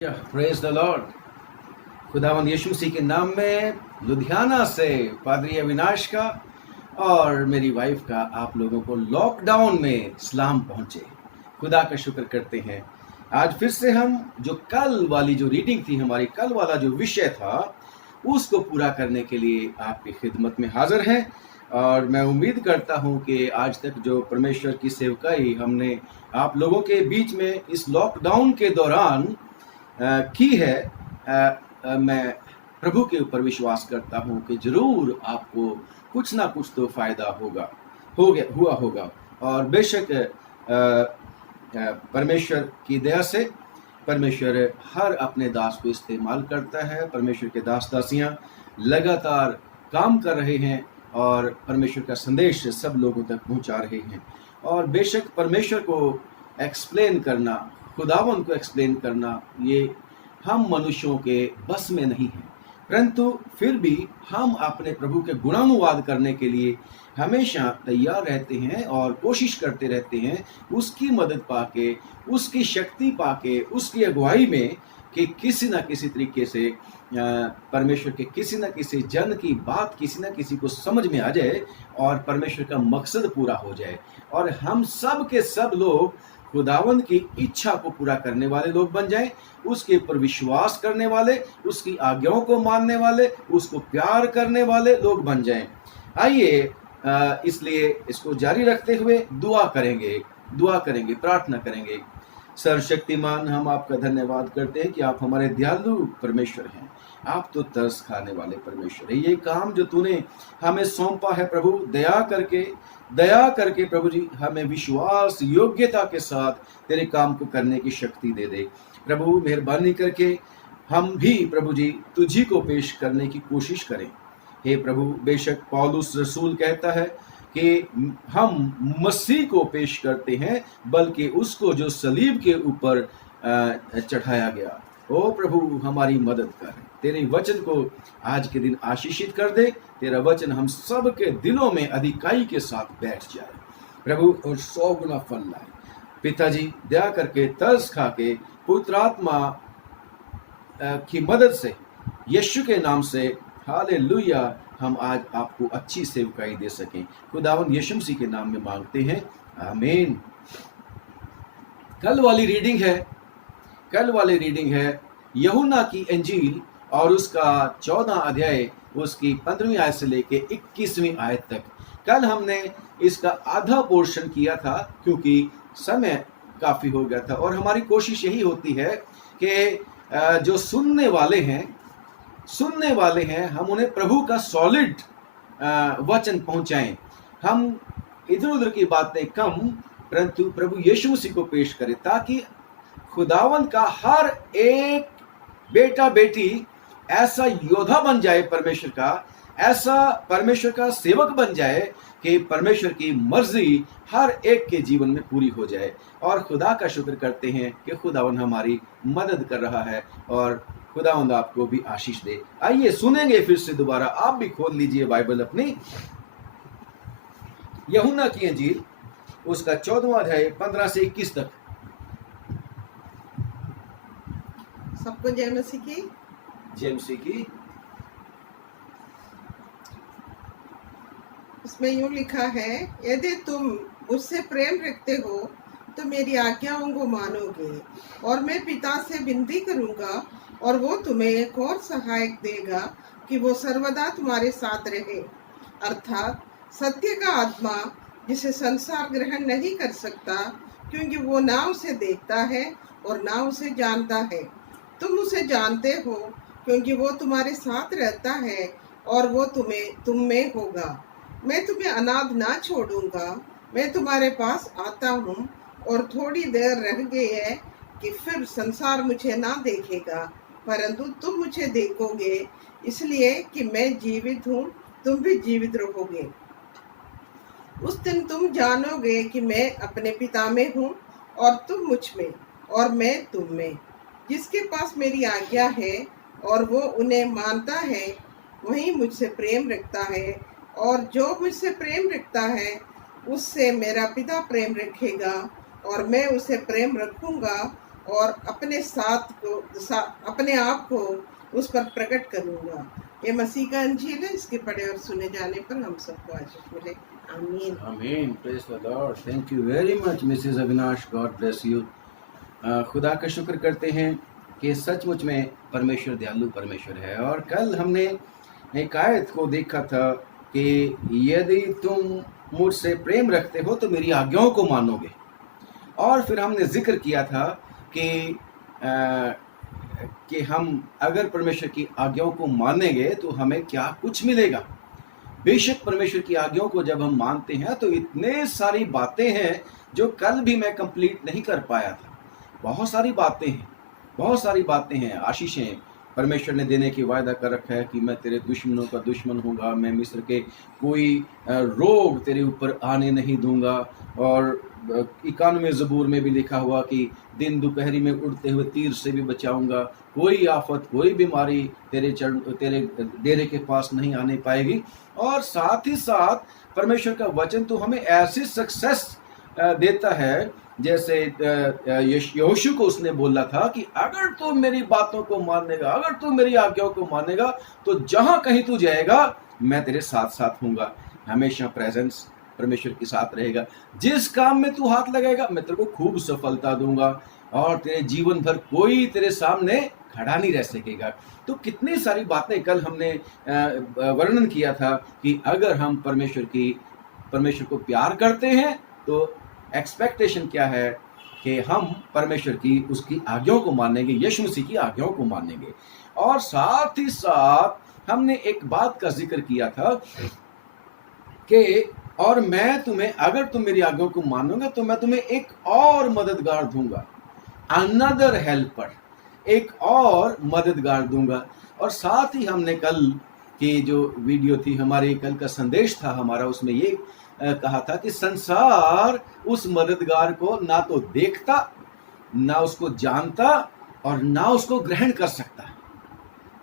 Praise the Lord. खुदावंद यीशु मसीह के नाम में लुधियाना से पादरी अविनाश का और मेरी वाइफ का आप लोगों को लॉकडाउन में सलाम पहुंचे। खुदा का शुक्र करते हैं। आज फिर से हम जो कल वाली जो रीडिंग थी, हमारी कल वाला जो विषय था, उसको पूरा करने के लिए आपकी खिदमत में हाजिर हैं। और मैं उम्मीद करता हूं कि आज तक जो परमेश्वर की सेवकाई हमने आप लोगों के बीच में इस लॉकडाउन के दौरान की है, मैं प्रभु के ऊपर विश्वास करता हूँ कि जरूर आपको कुछ ना कुछ तो फायदा हुआ होगा। और बेशक परमेश्वर की दया से परमेश्वर हर अपने दास को इस्तेमाल करता है। परमेश्वर के दास दासियाँ लगातार काम कर रहे हैं और परमेश्वर का संदेश सब लोगों तक पहुंचा रहे हैं। और बेशक परमेश्वर को एक्सप्लेन करना, खुदावन को एक्सप्लेन करना, ये हम मनुष्यों के बस में नहीं है, परंतु फिर भी हम अपने प्रभु के गुणानुवाद करने के लिए हमेशा तैयार रहते हैं और कोशिश करते रहते हैं, उसकी मदद पाके, उसकी शक्ति पाके, उसकी अगुवाई में, कि किसी न किसी तरीके से परमेश्वर के किसी न किसी जन की बात किसी न किसी को समझ में आ जाए और परमेश्वर का मकसद पूरा हो जाए और हम सब के सब लोग खुदावंद की इच्छा को पूरा करने वाले लोग बन जाएं, उसके ऊपर विश्वास करने वाले, उसकी आज्ञाओं को मानने वाले, उसको प्यार करने वाले लोग बन जाएं। आइए इसलिए इसको जारी रखते हुए दुआ करेंगे, प्रार्थना करेंगे। सर्वशक्तिमान, हम आपका धन्यवाद करते हैं कि आप हमारे दयालु परमेश्वर हैं। आप तो तरस खाने वाले परमेश्वर है। ये काम जो तूने हमें सौंपा है प्रभु, दया करके प्रभु जी हमें विश्वास योग्यता के साथ तेरे काम को करने की शक्ति दे दे प्रभु। मेहरबानी करके हम भी प्रभु जी तुझी को पेश करने की कोशिश करें। हे प्रभु, बेशक पौलुस रसूल कहता है कि हम मसीह को पेश करते हैं, बल्कि उसको जो सलीब के ऊपर चढ़ाया गया। ओ प्रभु, हमारी मदद कर, तेरे वचन को आज के दिन आशीषित कर दे। तेरा वचन हम सब के दिलों में अधिकाई के साथ बैठ जाए प्रभु, और 100 गुना फल लाए। पिताजी, दया करके तरस खा के पुत्र आत्मा की मदद से, यीशु के नाम से, हालेलुया, हम आज आपको अच्छी सेवकाई दे सकें। खुदावंद यीशु मसीह के नाम में मांगते हैं, आमीन। कल वाली रीडिंग है यूहन्ना की इंजील और उसका 14 अध्याय, उसकी 15वीं आयत से लेके 21वीं आयत तक। कल हमने इसका आधा पोर्शन किया था क्योंकि समय काफी हो गया था, और हमारी कोशिश यही होती है कि जो सुनने वाले हैं हम उन्हें प्रभु का सॉलिड वचन पहुंचाएं। हम इधर उधर की बातें कम, परंतु प्रभु यीशु मसीह को पेश करें, ताकि खुदावंद का हर एक बेटा बेटी ऐसा योद्धा बन जाए, ऐसा परमेश्वर का सेवक बन जाए कि परमेश्वर की मर्जी हर एक के जीवन में पूरी हो जाए। और खुदा का शुक्र करते हैं कि खुदावंद हमारी मदद कर रहा है और खुदावंद आपको भी आशीष दे। आइए सुनेंगे फिर से दोबारा। आप भी खोल लीजिए बाइबल अपनी, यूहन्ना की इंजील, उसका 14वां अध्याय 15 से 21 तक। सबको जय मसीह की। इसमें यूं लिखा है, यदि तुम मुझसे प्रेम रखते हो तो मेरी आज्ञाओं को मानोगे, और मैं पिता से विनती करूंगा और वो तुम्हें एक और सहायक देगा कि वो सर्वदा तुम्हारे साथ रहे, अर्थात सत्य का आत्मा, जिसे संसार ग्रहण नहीं कर सकता, क्योंकि वो ना उसे देखता है और ना उसे जानता है। तुम उसे जानते हो क्योंकि वो तुम्हारे साथ रहता है और वो तुम में होगा। मैं तुम्हें अनाथ ना छोड़ूंगा, मैं तुम्हारे पास आता हूँ। और थोड़ी देर रह गई है कि फिर संसार मुझे ना देखेगा, परंतु तुम मुझे देखोगे, इसलिए कि मैं जीवित हूँ, तुम भी जीवित रहोगे। उस दिन तुम जानोगे कि मैं अपने पिता में हूँ और तुम मुझ में और मैं तुम में। जिसके पास मेरी आज्ञा है और वो उन्हें मानता है, वही मुझसे प्रेम रखता है, और जो मुझसे प्रेम रखता है उससे मेरा पिता प्रेम रखेगा, और मैं उसे प्रेम रखूंगा और अपने आप को उस पर प्रकट करूंगा। ये मसीह का अंजील है, इसके पढ़े और सुने जाने पर हम सबको आशीष मिले। आमीन। आमीन। Praise the Lord. Thank you very much Mrs Avinash, God bless you. खुदा का शुक्र करते हैं कि सचमुच में परमेश्वर दयालु परमेश्वर है। और कल हमने एक आयत को देखा था कि यदि तुम मुझसे प्रेम रखते हो तो मेरी आज्ञाओं को मानोगे। और फिर हमने जिक्र किया था कि हम अगर परमेश्वर की आज्ञाओं को मानेंगे तो हमें क्या कुछ मिलेगा। बेशक परमेश्वर की आज्ञाओं को जब हम मानते हैं तो इतने सारी बातें हैं जो कल भी मैं कंप्लीट नहीं कर पाया था। बहुत सारी बातें हैं, आशीषें परमेश्वर ने देने की वायदा कर रखा है कि मैं तेरे दुश्मनों का दुश्मन हूँगा, मैं मिस्र के कोई रोग तेरे ऊपर आने नहीं दूंगा। और 91वें ज़बूर में भी लिखा हुआ कि दिन दोपहरी में उड़ते हुए तीर से भी बचाऊंगा, कोई आफत कोई बीमारी तेरे डेरे के पास नहीं आने पाएगी। और साथ ही साथ परमेश्वर का वचन तो हमें ऐसी सक्सेस देता है, जैसे यहोशू को उसने बोला था कि अगर तू मेरी बातों को मानेगा, अगर तू मेरी आज्ञाओं को मानेगा तो जहां कहीं तू जाएगा मैं तेरे साथ साथ हूँगा। हमेशा प्रेजेंस परमेश्वर के साथ रहेगा। जिस काम में तू हाथ लगाएगा मैं तेरे को खूब सफलता दूंगा और तेरे जीवन भर कोई तेरे सामने खड़ा नहीं रह सकेगा। तो कितनी सारी बातें कल हमने वर्णन किया था कि अगर हम परमेश्वर को प्यार करते हैं तो एक्सपेक्टेशन क्या है कि हम परमेश्वर की उसकी आज्ञाओं को मानेंगे, यीशु मसीह की आज्ञाओं को मानेंगे। और साथ ही साथ हमने एक बात का जिक्र किया था कि और मैं तुम्हें, अगर तुम मेरी आज्ञाओं को मानोगे तो मैं तुम्हें एक और मददगार दूंगा, अनदर हेल्पर, एक और मददगार दूंगा। और साथ ही हमने कल की जो वीडियो थी हमारी, कल का संदेश था हमारा, उसमें ये कहा था कि संसार उस मददगार को ना तो देखता, ना उसको जानता और ना उसको ग्रहण कर सकता।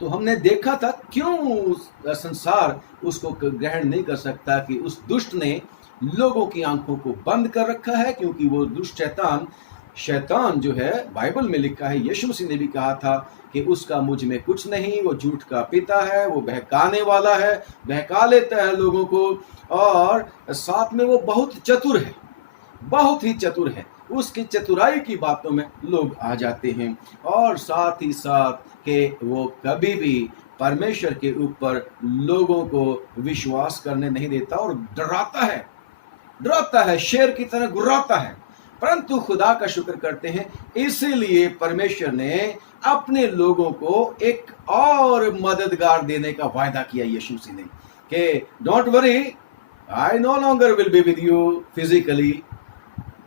तो हमने देखा था क्यों संसार उसको ग्रहण नहीं कर सकता, कि उस दुष्ट ने लोगों की आंखों को बंद कर रखा है। क्योंकि वो दुष्ट शैतान जो है, बाइबल में लिखा है, यीशु मसीह ने भी कहा था कि उसका मुझ में कुछ नहीं, वो झूठ का पिता है, वो बहकाने वाला है, बहका लेता है लोगों को। और साथ में वो बहुत चतुर है, बहुत ही चतुर है, उसकी चतुराई की बातों में लोग आ जाते हैं। और साथ ही साथ कि वो कभी भी परमेश्वर के ऊपर लोगों को विश्वास करने नहीं देता और डराता है, शेर की तरह गुर्राता है। परंतु खुदा का शुक्र करते हैं, इसीलिए परमेश्वर ने अपने लोगों को एक और मददगार देने का वायदा किया यीशु मसीह ने, कि don't worry, I no longer will be with you physically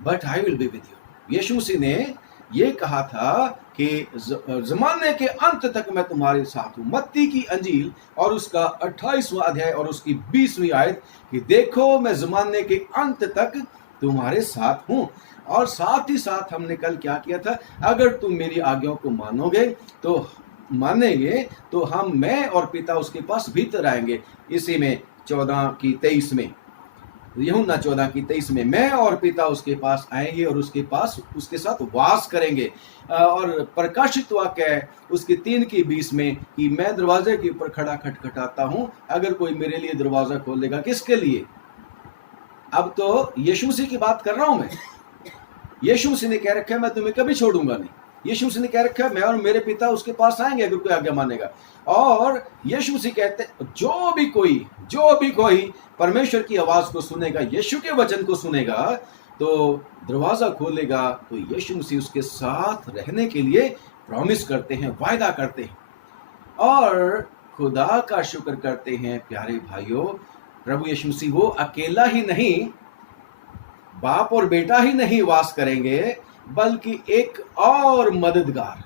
but I will be with you. Yeshu Masih ने ये कहा था कि ज़माने के अंत तक मैं तुम्हारे साथ हूँ। मत्ती की अंजील और उसका 28वां अध्याय और उसकी 20वीं आयत, कि देखो मैं ज़माने के अंत तक तुम्हारे साथ हूँ। और साथ ही साथ हमने कल क्या किया था, अगर तुम मेरी आज्ञाओं को मानेंगे तो मैं और पिता उसके पास भीतर आएंगे। इसी में 14:23 में, यूहन्ना 14:23 में, मैं और पिता उसके पास आएंगे और उसके साथ वास करेंगे। और प्रकाशित वाक्य है उसके 3:20 में कि मैं दरवाजे के ऊपर खड़ा खटखटाता हूँ, अगर कोई मेरे लिए दरवाजा खोलेगा। किसके लिए? अब तो यीशु मसीह की बात कर रहा हूं मैं। यीशु मसीह ने कह रखा है मैं तुम्हें कभी छोड़ूंगा नहीं। यीशु मसीह ने कह रखा है मैं और मेरे पिता उसके पास आएंगे अगर कोई आज्ञा मानेगा। और यीशु मसीह कहते हैं जो भी कोई परमेश्वर की आवाज को सुनेगा, यीशु के वचन को सुनेगा, तो दरवाजा खोलेगा, तो यीशु मसीह उसके साथ रहने के लिए प्रॉमिस करते हैं, वायदा करते हैं। और खुदा का शुक्र करते हैं प्यारे भाइयों, प्रभु यीशु मसीह वो अकेला ही नहीं, बाप और बेटा ही नहीं वास करेंगे, बल्कि एक और मददगार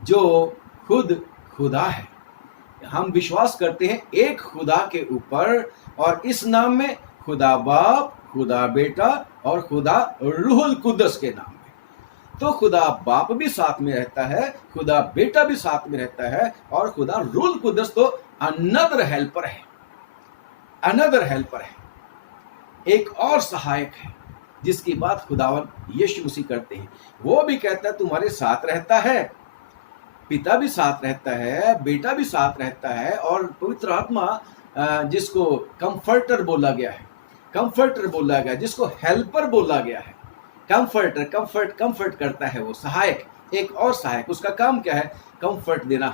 जो खुद खुदा है। हम विश्वास करते हैं एक खुदा के ऊपर, और इस नाम में खुदा बाप, खुदा बेटा और खुदा रूहुल कुद्दस के नाम में। तो खुदा बाप भी साथ में रहता है, खुदा बेटा भी साथ में रहता है, और खुदा रूहुल कुद्दस तो अनदर हेल्पर है, एक और सहायक है। जिसकी बात खुदावन यीशु मसीह करते हैं। वो भी कहता है तुम्हारे साथ रहता है, पिता भी साथ रहता है, बेटा भी साथ रहता है, और पवित्र आत्मा जिसको कंफर्टर बोला गया है, कंफर्टर बोला गया, जिसको हेल्पर बोला गया है। कंफर्टर, कंफर्ट करता है वो सहायक, एक और सहायक। उसका काम क्या है? कंफर्ट देना,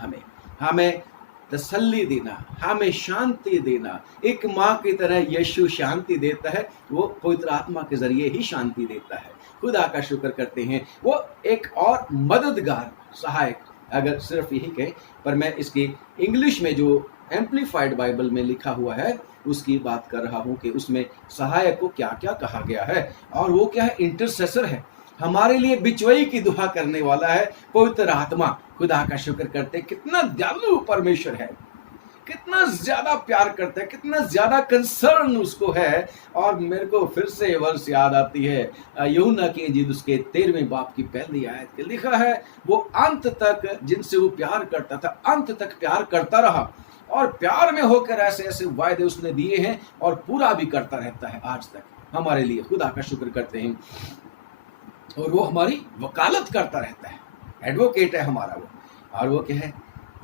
हमें तसल्ली देना, हमें शांति देना। एक माँ की तरह यीशु शांति देता है, वो पवित्र आत्मा के जरिए ही शांति देता है। खुदा का शुक्र करते हैं। वो एक और मददगार, सहायक, अगर सिर्फ यही कहें, पर मैं इसकी इंग्लिश में जो एम्प्लीफाइड बाइबल में लिखा हुआ है उसकी बात कर रहा हूँ कि उसमें सहायक को क्या क्या कहा गया है। और वो क्या है? इंटरसेसर है, हमारे लिए बिचवई की दुआ करने वाला है पवित्र आत्मा। खुदा का शुक्र करते, कितना दयालु परमेश्वर है, कितना ज्यादा प्यार करता है, कितना ज्यादा कंसर्न उसको है। और मेरे को फिर से वर्ष याद आती है यूहन्ना की इंजील उसके 13वें बाब की पहली आयत के, लिखा है वो अंत तक जिनसे वो प्यार करता था, अंत तक प्यार करता रहा, और प्यार में होकर ऐसे ऐसे वायदे उसने दिए हैं और पूरा भी करता रहता है आज तक हमारे लिए। खुदा का शुक्र करते हैं। और वो हमारी वकालत करता रहता है, एडवोकेट है हमारा वो। और वो क्या है?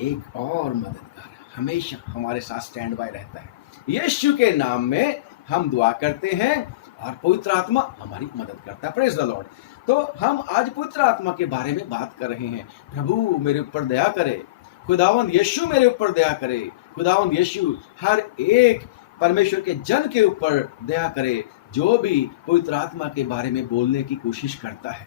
एक और मददगार, हमेशा हमारे साथ स्टैंड बाय रहता है। यीशु के नाम में हम दुआ करते हैं और पवित्र आत्मा हमारी मदद करता है। Praise the Lord. तो हम आज पवित्र आत्मा के बारे में बात कर रहे हैं। प्रभु मेरे ऊपर दया करे, खुदावंद यीशु मेरे ऊपर दया करे, खुदावंद यीशु हर एक परमेश्वर के जन के ऊपर दया करे जो भी पवित्र आत्मा के बारे में बोलने की कोशिश करता है।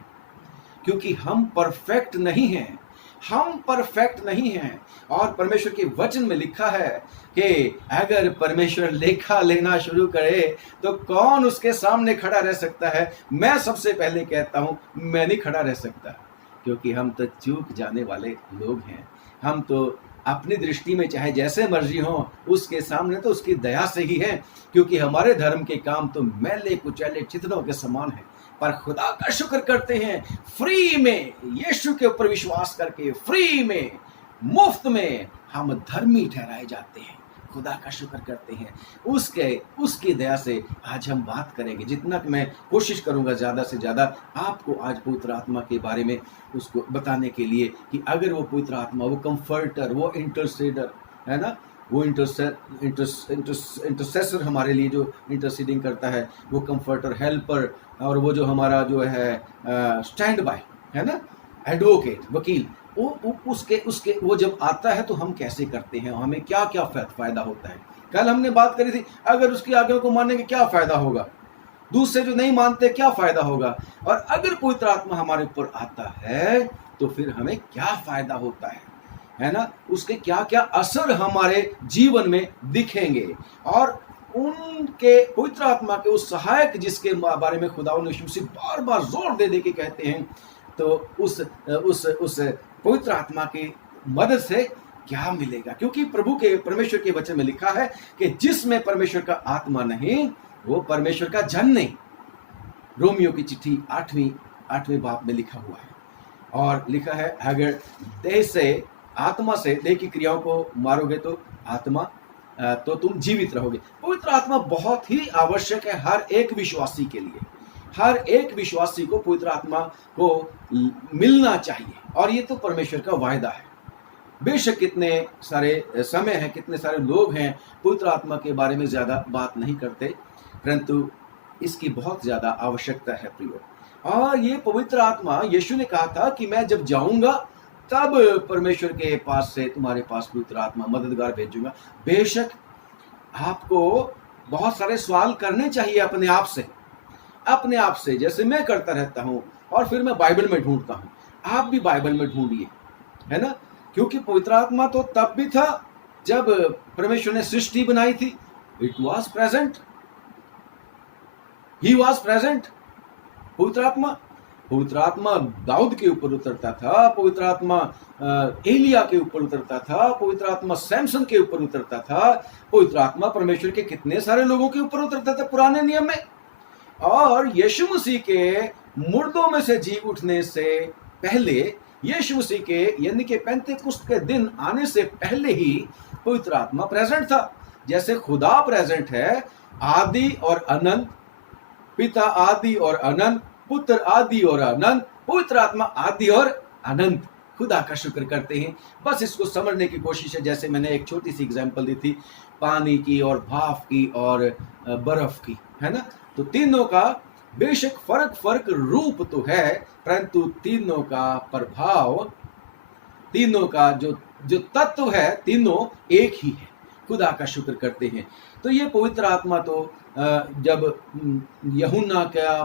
क्योंकि हम परफेक्ट नहीं हैं, हम परफेक्ट नहीं हैं। और परमेश्वर के वचन में लिखा है कि अगर परमेश्वर लेखा लेना शुरू करे तो कौन उसके सामने खड़ा रह सकता है? मैं सबसे पहले कहता हूं, मैं नहीं खड़ा रह सकता, क्योंकि हम तो चूक जाने वाले लोग हैं। हम तो अपनी दृष्टि में चाहे जैसे मर्जी हो, उसके सामने तो उसकी दया से ही है, क्योंकि हमारे धर्म के काम तो मैले कुचैले चितनों के समान है। पर खुदा का शुक्र करते हैं, फ्री में यीशु के ऊपर विश्वास करके, फ्री में, मुफ्त में हम धर्मी ठहराए जाते हैं। खुदा का शुक्र करते हैं। उसकी दया से आज हम बात करेंगे। जितना मैं कोशिश करूंगा ज़्यादा से ज़्यादा आपको आज पवित्र आत्मा के बारे में उसको बताने के लिए कि अगर वो पवित्र आत्मा, वो कंफर्टर, वो इंटरसीडर है ना, वो इंटरसेसर हमारे लिए जो इंटरसीडिंग करता है, वो कंफर्टर, हेल्पर, और वो जो हमारा जो है स्टैंड बाय है ना, एडवोकेट, वकील, उसके वो जब आता है तो हम कैसे करते हैं, हमें क्या क्या फायदा होता है। कल हमने बात करी थी, अगर उसकी आज्ञा को मानने के क्या फायदा होगा, दूसरे जो नहीं मानते क्या फायदा होगा, और अगर पवित्र आत्मा हमारे ऊपर आता है तो फिर हमें क्या फायदा होता है ना, उसके क्या क्या असर हमारे जीवन में दिखेंगे। और उनके पवित्र आत्मा के उस सहायक जिसके बारे में खुदावंद यीशु मसीह बार बार जोर दे के कहते हैं, तो उस पवित्र आत्मा की मदद से क्या मिलेगा। क्योंकि प्रभु के, परमेश्वर के वचन में लिखा है कि जिसमें परमेश्वर का आत्मा नहीं वो परमेश्वर का जन नहीं। रोमियो की चिट्ठी 8वें बाब में लिखा हुआ है। और लिखा है, अगर देह से, आत्मा से, देह की क्रियाओं को मारोगे तो आत्मा तो तुम जीवित रहोगे। पवित्र आत्मा बहुत ही आवश्यक है हर एक विश्वासी के लिए। हर एक विश्वासी को पवित्र आत्मा को मिलना चाहिए, और ये तो परमेश्वर का वायदा है। बेशक कितने सारे समय हैं, कितने सारे लोग हैं पवित्र आत्मा के बारे में ज़्यादा बात नहीं करते, परंतु इसकी बहुत ज़्यादा आवश्यकता है प्रियो। और ये पवित्र आत्मा, यीशु ने कहा था कि मैं जब जाऊंगा तब परमेश्वर के पास से तुम्हारे पास पवित्र आत्मा मददगार भेजूंगा। बेशक आपको बहुत सारे सवाल करने चाहिए अपने आप से, जैसे मैं करता रहता हूँ, और फिर मैं बाइबल में ढूंढता हूँ। आप भी बाइबल में ढूंढिए, है ना, क्योंकि पवित्र आत्मा तो तब भी था जब परमेश्वर ने सृष्टि बनाई थी। It was present, he was present. पवित्र आत्मा दाऊद के ऊपर उतरता था, पवित्र आत्मा एलिया के ऊपर उतरता था, पवित्र आत्मा सैमसन के ऊपर उतरता था, पवित्र आत्मा परमेश्वर के कितने सारे लोगों के ऊपर उतरता था पुराने नियम में। और यीशु मसीह के मुर्दों में से जी उठने से पहले, यीशु मसीह के यानी कि पेंतेकुस्त के दिन आने से पहले ही पवित्र आत्मा प्रेजेंट था। जैसे खुदा प्रेजेंट है, आदि और अनंत, पिता आदि और अनंत, पुत्र आदि और अनंत, पवित्र आत्मा आदि और अनंत। खुदा का शुक्र करते हैं। बस इसको समझने की कोशिश है। जैसे मैंने एक छोटी सी एग्जांपल दी थी, पानी की और भाप की और बर्फ की, है ना। तो तीनों का बेशक फर्क रूप तो है, परंतु तीनों का प्रभाव, तीनों का जो जो तत्व है, तीनों एक ही है। खुदा का शुक्र करते हैं। तो ये पवित्र आत्मा तो जब यूहन्ना का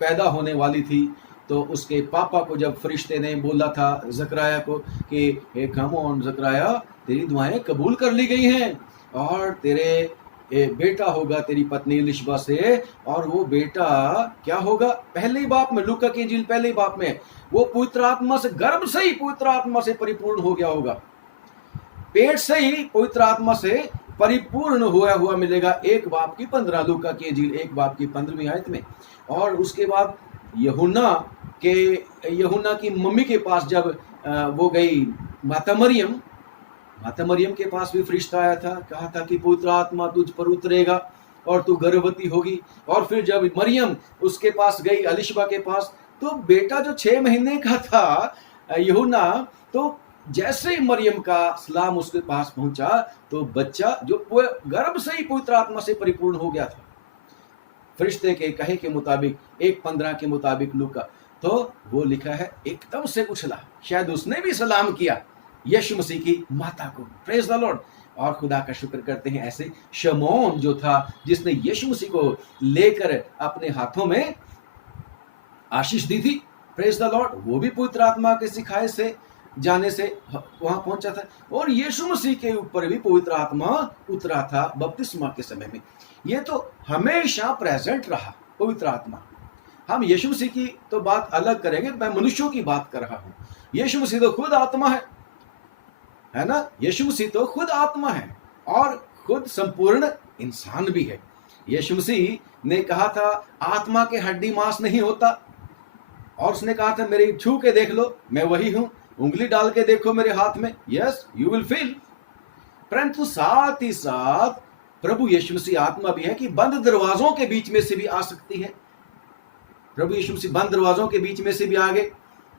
पैदा होने वाली थी, तो उसके पापा को जब फरिश्ते ने बोला था जकराया को कि हे कम ऑन जकराया, तेरी दुआएं कबूल कर ली गई हैं और तेरे बेटा होगा तेरी पत्नी इलिशबा से, और वो बेटा क्या होगा, पहले ही बाप में, लूका की इंजील पहले ही बाप में, वो पवित्र आत्मा से, गर्भ से ही पवित्र आत्मा से परिपूर्ण हो गया होगा, पेट से ही पवित्र आत्मा से परिपूर्ण हुआ मिलेगा। एक बाप की 15, लूका की इंजील 1 बाप की 15वीं आयत में। और उसके बाद यूहन्ना की मम्मी के पास जब वो गई माता मरियम के पास भी फरिश्ता आया था, कहा था कि पवित्र आत्मा तुझ पर उतरेगा और तू गर्भवती होगी। और फिर जब मरियम उसके पास गई, अलिशबा के पास, तो बेटा जो 6 महीने का था यूहन्ना, तो जैसे ही मरियम का सलाम उसके पास पहुंचा, तो बच्चा जो गर्भ से ही पवित्र आत्मा से परिपूर्ण हो गया था, फरिश्ते के कहे के मुताबिक, 1:15 के मुताबिक लूका, तो वो लिखा है एकदम से उछला। शायद उसने भी सलाम किया यीशु मसीह की माता को। Praise the Lord. और खुदा का शुक्र करते हैं, ऐसे शमौन जो था, जिसने यीशु मसीह को लेकर अपने हाथों में आशीष दी थी, प्रेज द लॉर्ड, वो भी पवित्र आत्मा के सिखाए से जाने से वहां पहुंचा था। और यीशु मसीह के ऊपर भी पवित्र आत्मा उतरा था बपतिस्मा के समय में। ये तो हमेशा प्रेजेंट रहा पवित्र आत्मा। हम यीशु मसीह की तो बात अलग करेंगे, मैं मनुष्यों की बात कर रहा हूं। यीशु मसीह तो खुद आत्मा है ना। यीशु मसीह तो खुद आत्मा है और खुद संपूर्ण इंसान भी है। यीशु मसीह ने कहा था आत्मा के हड्डी मांस नहीं होता, और उसने कहा था मेरे छू के देख लो, मैं वही हूं, उंगली डाल के देखो मेरे हाथ में, यस यू विल फील। परंतु साथ ही साथ प्रभु यीशु मसीह आत्मा भी है कि बंद दरवाजों के बीच में से भी आ सकती है। प्रभु यीशु मसीह बंद दरवाजों के बीच में से भी आ गए,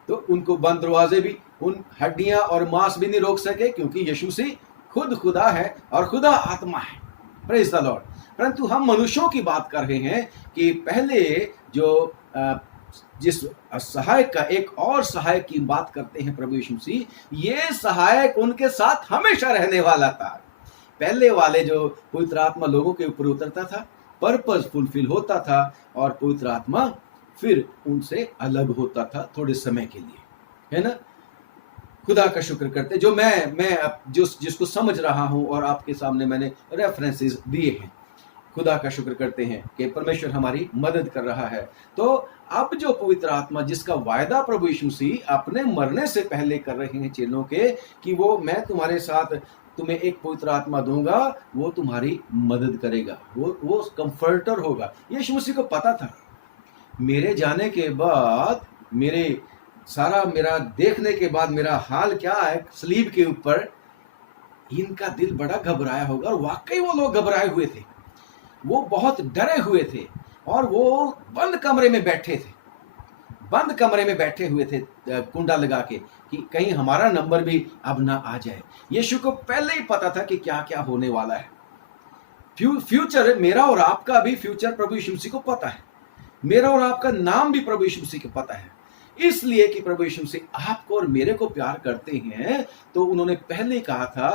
तो उनको बंद दरवाजे भी, उन हड्डियां और मांस भी नहीं रोक सके, क्योंकि यीशु मसीह खुद खुदा है और खुदा आत्मा है। Praise the Lord. परंतु हम मनुष्यों की बात कर रहे हैं कि पहले जो जिस सहायक का, एक और सहायक की बात करते हैं प्रभु यीशु मसीह, ये सहायक उनके साथ हमेशा रहने वाला था। पहले वाले जो पवित्र आत्मा लोगों के ऊपर उतरता था, पर्पस फुलफिल होता था, और पवित्र आत्मा फिर उनसे अलग होता था थोड़े समय के लिए, है ना। खुदा का शुक्र करते, जो मैं जिसको समझ रहा हूं और आपके सामने मैंने रेफरेंसेस दिए हैं, खुदा का शुक्र करते हैं कि परमेश्वर हमारी मदद कर रहा है। तो अब जो पवित्र आत्मा जिसका वायदा प्रभु यीशु मसीह अपने मरने से पहले कर रहे हैं चेलों के, कि वो मैं तुम्हारे साथ तुम्हें एक पवित्र आत्मा दूंगा, वो तुम्हारी मदद करेगा, वो कंफर्टर होगा। यीशु मसीह को पता था मेरे जाने के बाद, मेरा देखने के बाद मेरा हाल क्या है सलीब के ऊपर, इनका दिल बड़ा घबराया होगा। और वाकई वो लोग घबराए हुए थे, वो बहुत डरे हुए थे, और वो बंद कमरे में बैठे हुए थे कुंडा लगा के, कि कहीं हमारा नंबर भी अब ना आ जाए। यीशु को पहले ही पता था कि क्या क्या होने वाला है। फ्यूचर, मेरा और आपका भी फ्यूचर प्रभु यीशु मसीह को पता है, मेरा और आपका नाम भी प्रभु यीशु मसीह को पता है। इसलिए कि प्रभु यीशु मसीह आपको और मेरे को प्यार करते हैं, तो उन्होंने पहले ही कहा था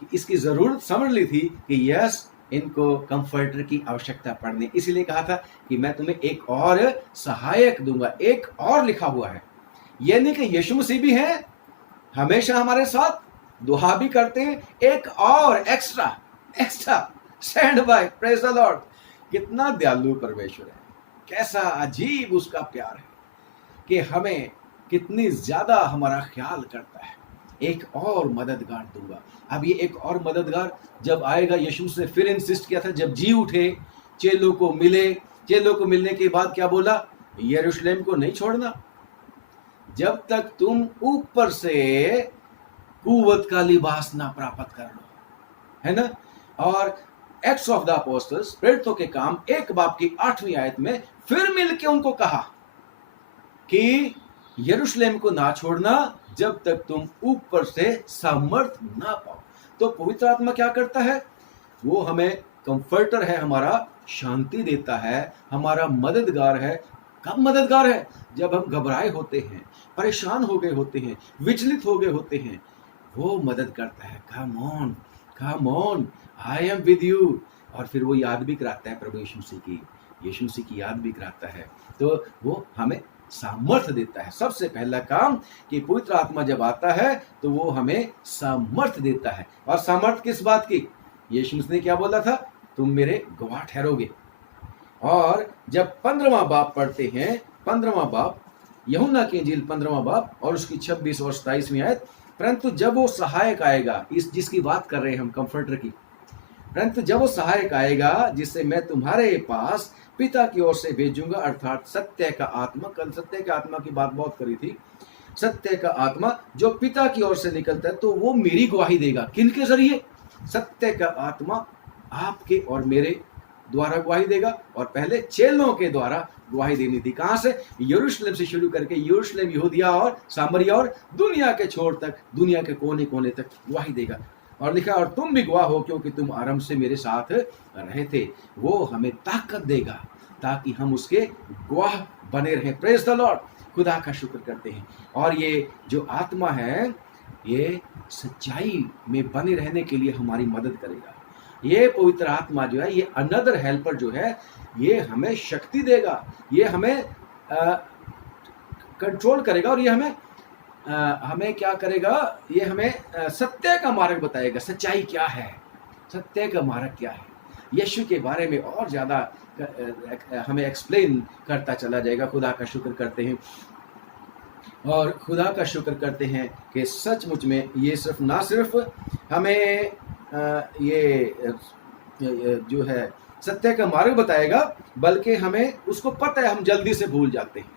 कि इसकी जरूरत समझ ली थी कि यस, इनको कंफर्टर की आवश्यकता पड़ने, इसीलिए कहा था कि मैं तुम्हें एक और सहायक दूंगा। एक और लिखा हुआ है, यह नहीं कि यीशु मसीह भी है हमेशा हमारे साथ, दुआ भी करते हैं, एक और extra stand by. Praise the Lord. कितना दयालु परमेश्वर है, कैसा अजीब उसका प्यार है कि हमें कितनी ज्यादा हमारा ख्याल करता है। एक और मददगार दूंगा। अब ये एक और मददगार जब आएगा, यीशु से फिर इंसिस्ट किया था, जब जी उठे, चेलों को मिलने के बाद क्या बोला, यरूशलेम को नहीं छोड़ना जब तक तुम ऊपर से कुव्वत का लिबास ना प्राप्त कर लो, है ना। और एक्ट्स ऑफ द अपोस्टल्स, प्रेरितों के काम 1 बाब की 8वीं आयत में फिर मिलके उनको कहा कि यरूशलेम को ना छोड़ना जब तक तुम ऊपर से सामर्थ ना पाओ। तो पवित्र आत्मा क्या करता है? वो हमें कंफर्टर है, हमारा शांति देता है, हमारा मददगार है। कब मददगार है? जब हम घबराए होते हैं, परेशान हो गए होते हैं, विचलित हो गए होते हैं, वो मदद करता है। Come on, I am with you. और फिर वो याद भी कराता है प्रभु यीशु मसीह की याद भी कराता है। तो वो हमें सामर्थ देता है। सबसे पहला काम कि पवित्र आत्मा जब आता है तो वो हमें सामर्थ देता है। और सामर्थ किस बात की? यीशु मसीह ने क्या बोला था? तुम मेरे गवाह ठहरोगे। और जब 15वां बाब पढ़ते हैं, 15वां बाब, यूहन्ना की इंजील 15वां बाब और उसकी 26 और 27वीं आयत, परंतु जब वो सहायक आएगा, इस जिसकी बात कर रहे हैं हम, कंफर्टर की, परंतु जब वो सहायक आएगा जिससे मैं तुम्हारे पास पिता की ओर से भेजूंगा, अर्थात सत्य का आत्मा। कल सत्य का आत्मा की बात बहुत करी थी। सत्य का आत्मा जो पिता की ओर से निकलता है, तो वो मेरी गवाही देगा। किनके जरिए? सत्य का आत्मा आपके और मेरे द्वारा गवाही देगा। और पहले चेलों के द्वारा गवाही देनी थी। कहां से? यरूशलेम से शुरू करके यरूशलेम, यहूदिया और सामरिया और दुनिया के छोर तक, दुनिया के कोने कोने तक गवाही देगा। और लिखा, और तुम भी गवाह हो क्योंकि तुम आरंभ से मेरे साथ रहे थे। वो हमें ताकत देगा ताकि हम उसके गवाह बने रहें। Praise the Lord. खुदा का शुक्र करते हैं। और ये जो आत्मा है, ये सच्चाई में बने रहने के लिए हमारी मदद करेगा। ये पवित्र आत्मा जो है, ये अनदर हेल्पर जो है, ये हमें शक्ति देगा, ये हमें कंट्रोल करेगा, और ये हमें क्या करेगा? ये हमें सत्य का मार्ग बताएगा। सच्चाई क्या है, सत्य का मार्ग क्या है, यीशु के बारे में और ज़्यादा हमें एक्सप्लेन करता चला जाएगा। खुदा का शुक्र करते हैं। और खुदा का शुक्र करते हैं कि सचमुच में ये ना सिर्फ हमें ये जो है सत्य का मार्ग बताएगा, बल्कि हमें उसको पता है, हम जल्दी से भूल जाते हैं।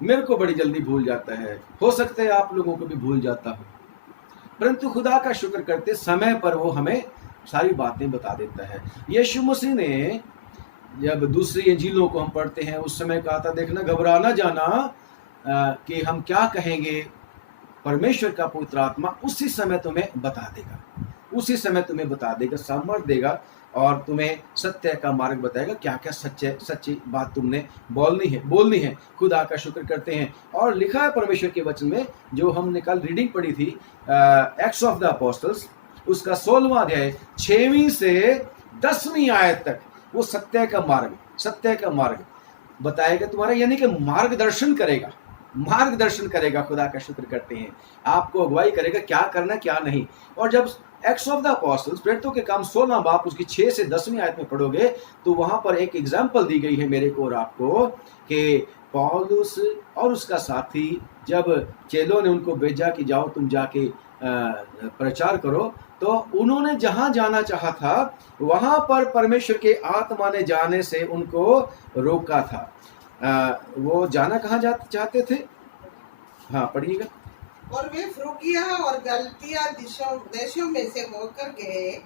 मेरे को बड़ी जल्दी भूल जाता है, हो सकता है आप लोगों को भी भूल जाता हो, परंतु खुदा का शुक्र करते समय पर वो हमें सारी बातें बता देता है। यीशु मसीह ने जब दूसरी इंजीलों को हम पढ़ते हैं, उस समय कहा था, देखना घबरा ना जाना कि हम क्या कहेंगे। परमेश्वर का पवित्र आत्मा उसी समय तुम्हें बता देगा, उसी समय तुम्हें बता देगा, सामर्थ देगा और तुम्हें सत्य का मार्ग बताएगा। क्या क्या सच्ची बात तुमने बोलनी है। खुदा का शुक्र करते हैं। और लिखा है परमेश्वर के वचन में, जो हमने कल रीडिंग पढ़ी थी, एक्ट्स ऑफ द अपोस्टल्स, उसका 16वां अध्याय 6वीं से 10वीं आयत तक, वो सत्य का मार्ग बताएगा तुम्हारा, यानी कि मार्गदर्शन करेगा। खुदा का शुक्र करते हैं। आपको अगुवाई करेगा क्या करना क्या नहीं। और जब एक्ट्स ऑफ द अपोस्टल्स, प्रेरितों के काम 16 बाब उसकी 6 से 10वीं आयत में पढ़ोगे, तो वहां पर एक एग्जाम्पल दी गई है मेरे को और आपको, कि पौलुस और उसका साथी, जब चेलों ने उनको भेजा कि जाओ तुम जाके प्रचार करो, तो उन्होंने जहां जाना चाहा था, वहां पर परमेश्वर के आत्मा ने जाने से उनको रोका था। वो जाना कहाँ चाहते थे? हाँ, पढ़िएगा। और वे फ्रूगिया और गलतिया देशों में से होकर गए,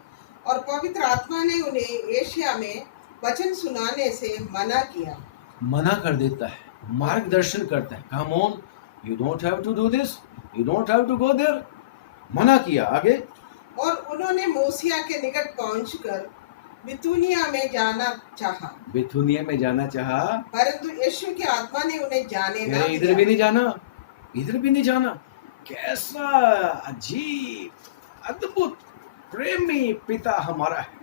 और पवित्र आत्मा ने उन्हें एशिया में वचन सुनाने से मना कर देता है, मार्गदर्शन करता है। Come on, you don't have to do this, you don't have to go there. मना किया। आगे, और उन्होंने मूसिया के निकट पहुंचकर बिथुनिया में जाना चाहा, परंतु यीशु की आत्मा ने उन्हें जाने ना दिया। इधर भी नहीं जाना। कैसा अजीब, अद्भुत, प्रेमी पिता हमारा है।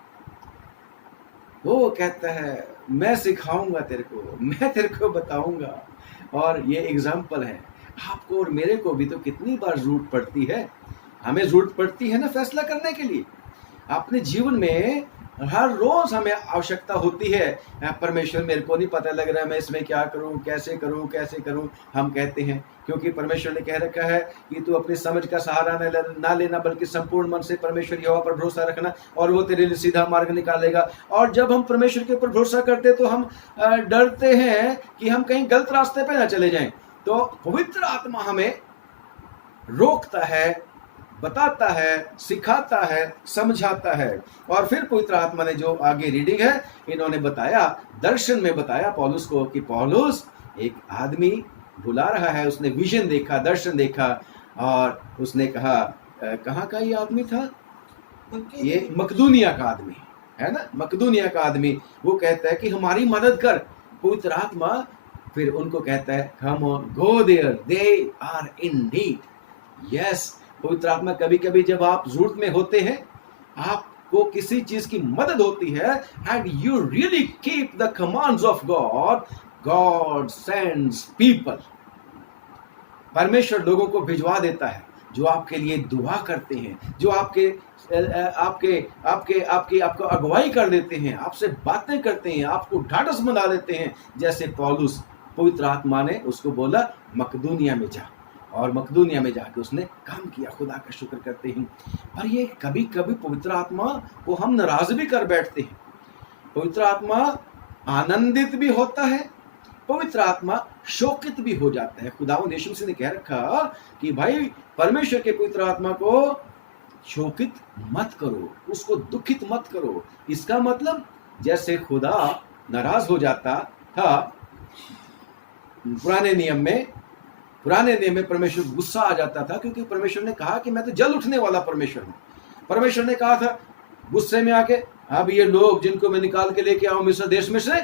वो कहता है, मैं सिखाऊंगा तेरे को, मैं तेरे को बताऊंगा। और ये एग्जाम्पल है। आपको और मेरे को भी तो कितनी बार जरूरत पड़ती है, हमें जरूरत पड़ती है ना फैसला करने के लिए। अपने जीवन में हर रोज हमें आवश्यकता होती है। परमेश्वर, मेरे को नहीं पता लग रहा है मैं इसमें क्या करूं, कैसे करूं। हम कहते हैं, क्योंकि परमेश्वर ने कह रखा है कि तू अपनी समझ का सहारा ना लेना, बल्कि संपूर्ण मन से परमेश्वर यहोवा पर भरोसा रखना, और वो तेरे लिए सीधा मार्ग निकालेगा। और जब हम परमेश्वर के ऊपर भरोसा करते तो हम डरते हैं कि हम कहीं गलत रास्ते पे ना चले जाएं। तो पवित्र आत्मा हमें रोकता है बताता है, सिखाता है, समझाता है। और फिर पवित्र आत्मा ने जो आगे रीडिंग है, इन्होंने बताया, दर्शन में बताया पौलुस को कि पौलुस, एक आदमी बुला रहा है, उसने विजन देखा, दर्शन देखा, और उसने कहा कहाँ का ये आदमी था? ये मकदूनिया का आदमी है ना, मकदूनिया का आदमी। वो कहता है कि हमारी मदद कर। पवित्र आत्मा फिर उनको कहता है, come on, go there, they are in need. Yes, पवित्र आत्मा कभी कभी जब आप जरूरत में होते हैं, आपको किसी चीज की मदद होती है, and you really keep the commands of God, God sends people. परमेश्वर लोगों को भिजवा देता है जो आपके लिए दुआ करते हैं, जो आपको अगुवाई कर देते हैं, आपसे बातें करते हैं, आपको ढाढ़स बना देते हैं। जैसे पौलुस, पवित्र आत्मा ने उसको बोला मकदूनिया में जा, और मकदूनिया में जाके उसने काम किया। खुदा का शुक्र करते हैं। पर ये कभी कभी पवित्र आत्मा को हम नाराज भी कर बैठते हैं। पवित्र आत्मा आनंदित भी होता है, पवित्र आत्मा शोकित भी हो जाता है। खुदावंद यीशु मसीह ने कह रखा कि भाई परमेश्वर के पवित्र आत्मा को शोकित मत करो, उसको दुखित मत करो। इसका मतलब जैसे खुदा नाराज हो जाता था पुराने नियम में परमेश्वर गुस्सा आ जाता था, क्योंकि परमेश्वर ने कहा कि मैं तो जल उठने वाला परमेश्वर हूं। परमेश्वर ने कहा था गुस्से में आके, अब ये लोग जिनको मैं निकाल के लेके आऊं मिस्र देश में से,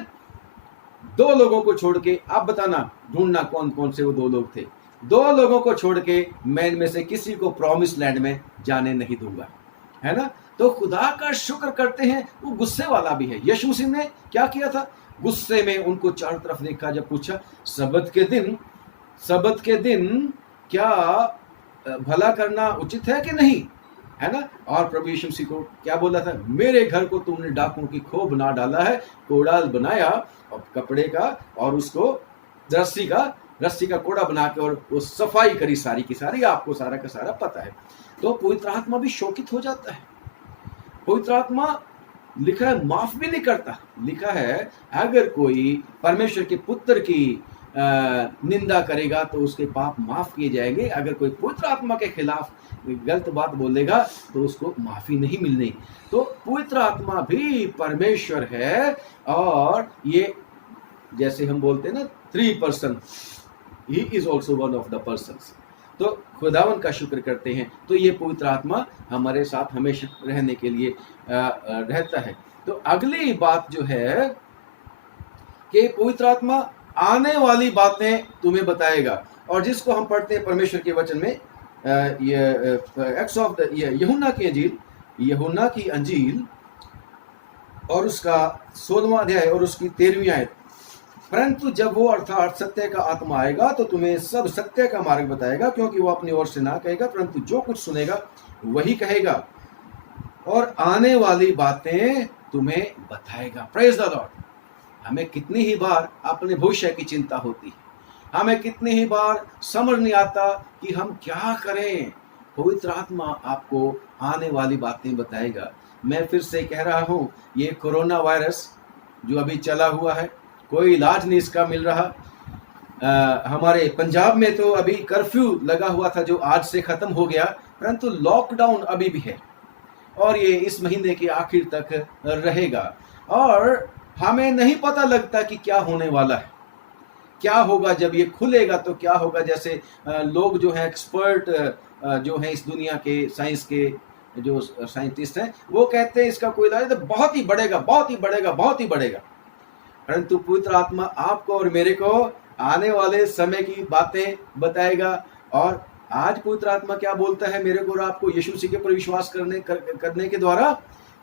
2 लोगों को छोड़ के, आप बताना, ढूंढना कौन कौन से वो 2 लोग थे। 2 लोगों को छोड़ के मैं इनमें से किसी को प्रॉमिस लैंड में जाने नहीं दूंगा, है ना। तो खुदा का शुक्र करते हैं, वो गुस्से वाला भी है। यीशु मसीह ने क्या किया था? गुस्से में उनको चारों तरफ देखा, जब पूछा सब्त के दिन क्या भला करना उचित है कि नहीं, है ना। और प्रभु यीशु मसीह को क्या बोला था? मेरे घर को तुमने डाकुओं की खो बना डाला है। कोड़ाल बनाया और कपड़े का, और उसको रस्सी का कोड़ा बना के, और वो सफाई करी सारी की सारी। आपको सारा का सारा पता है। तो पवित्र आत्मा भी शोकित हो जाता है। पवित्र आत्मा, लिखा है, माफ भी नहीं करता। लिखा है अगर कोई परमेश्वर के पुत्र की निंदा करेगा तो उसके पाप माफ किए जाएंगे। अगर कोई पवित्र आत्मा के खिलाफ गलत बात बोलेगा तो उसको माफी नहीं मिलनी। तो पवित्र आत्मा भी परमेश्वर है, और ये जैसे हम बोलते हैं ना 3 person, he is also one of the persons. तो खुदावन का शुक्र करते हैं। तो ये पवित्र आत्मा हमारे साथ हमेशा रहने के लिए रहता है। तो अगली बात जो है कि पवित्र आत्मा आने वाली बातें तुम्हें बताएगा, और जिसको हम पढ़ते हैं परमेश्वर के वचन में, यूहन्ना की अंजील और उसका 16वां अध्याय और उसकी 13वीं आयत। परंतु जब वो अर्थात सत्य का आत्मा आएगा तो तुम्हें सब सत्य का मार्ग बताएगा, क्योंकि वो अपनी ओर से ना कहेगा, परंतु जो कुछ सुनेगा वही कहेगा, और आने वाली बातें तुम्हें बताएगा। Praise the Lord. हमें कितनी ही बार अपने भविष्य की चिंता होती है, हमें कितनी ही बार समझ नहीं आता कि हम क्या करें। पवित्र आत्मा आपको आने वाली बातें बताएगा। मैं फिर से कह रहा हूँ, ये कोरोना वायरस जो अभी चला हुआ है, कोई इलाज नहीं इसका मिल रहा। हमारे पंजाब में तो अभी कर्फ्यू लगा हुआ था जो आज से खत्म हो गया, परंतु लॉकडाउन अभी भी है, और ये इस महीने के आखिर तक रहेगा। और हमें नहीं पता लगता कि क्या होने वाला है, क्या होगा जब ये खुलेगा, तो क्या होगा। जैसे लोग जो है एक्सपर्ट जो है इस दुनिया के साइंस के जो साइंटिस्ट हैं, वो कहते हैं इसका कोई इलाज तो बहुत ही बढ़ेगा, बहुत ही बढ़ेगा, बहुत ही बढ़ेगा। परंतु पवित्र आत्मा आपको और मेरे को आने वाले समय की बातें बताएगा। और आज पवित्र आत्मा क्या बोलता है मेरे को और आपको यीशु मसीह के ऊपर विश्वास करने के द्वारा,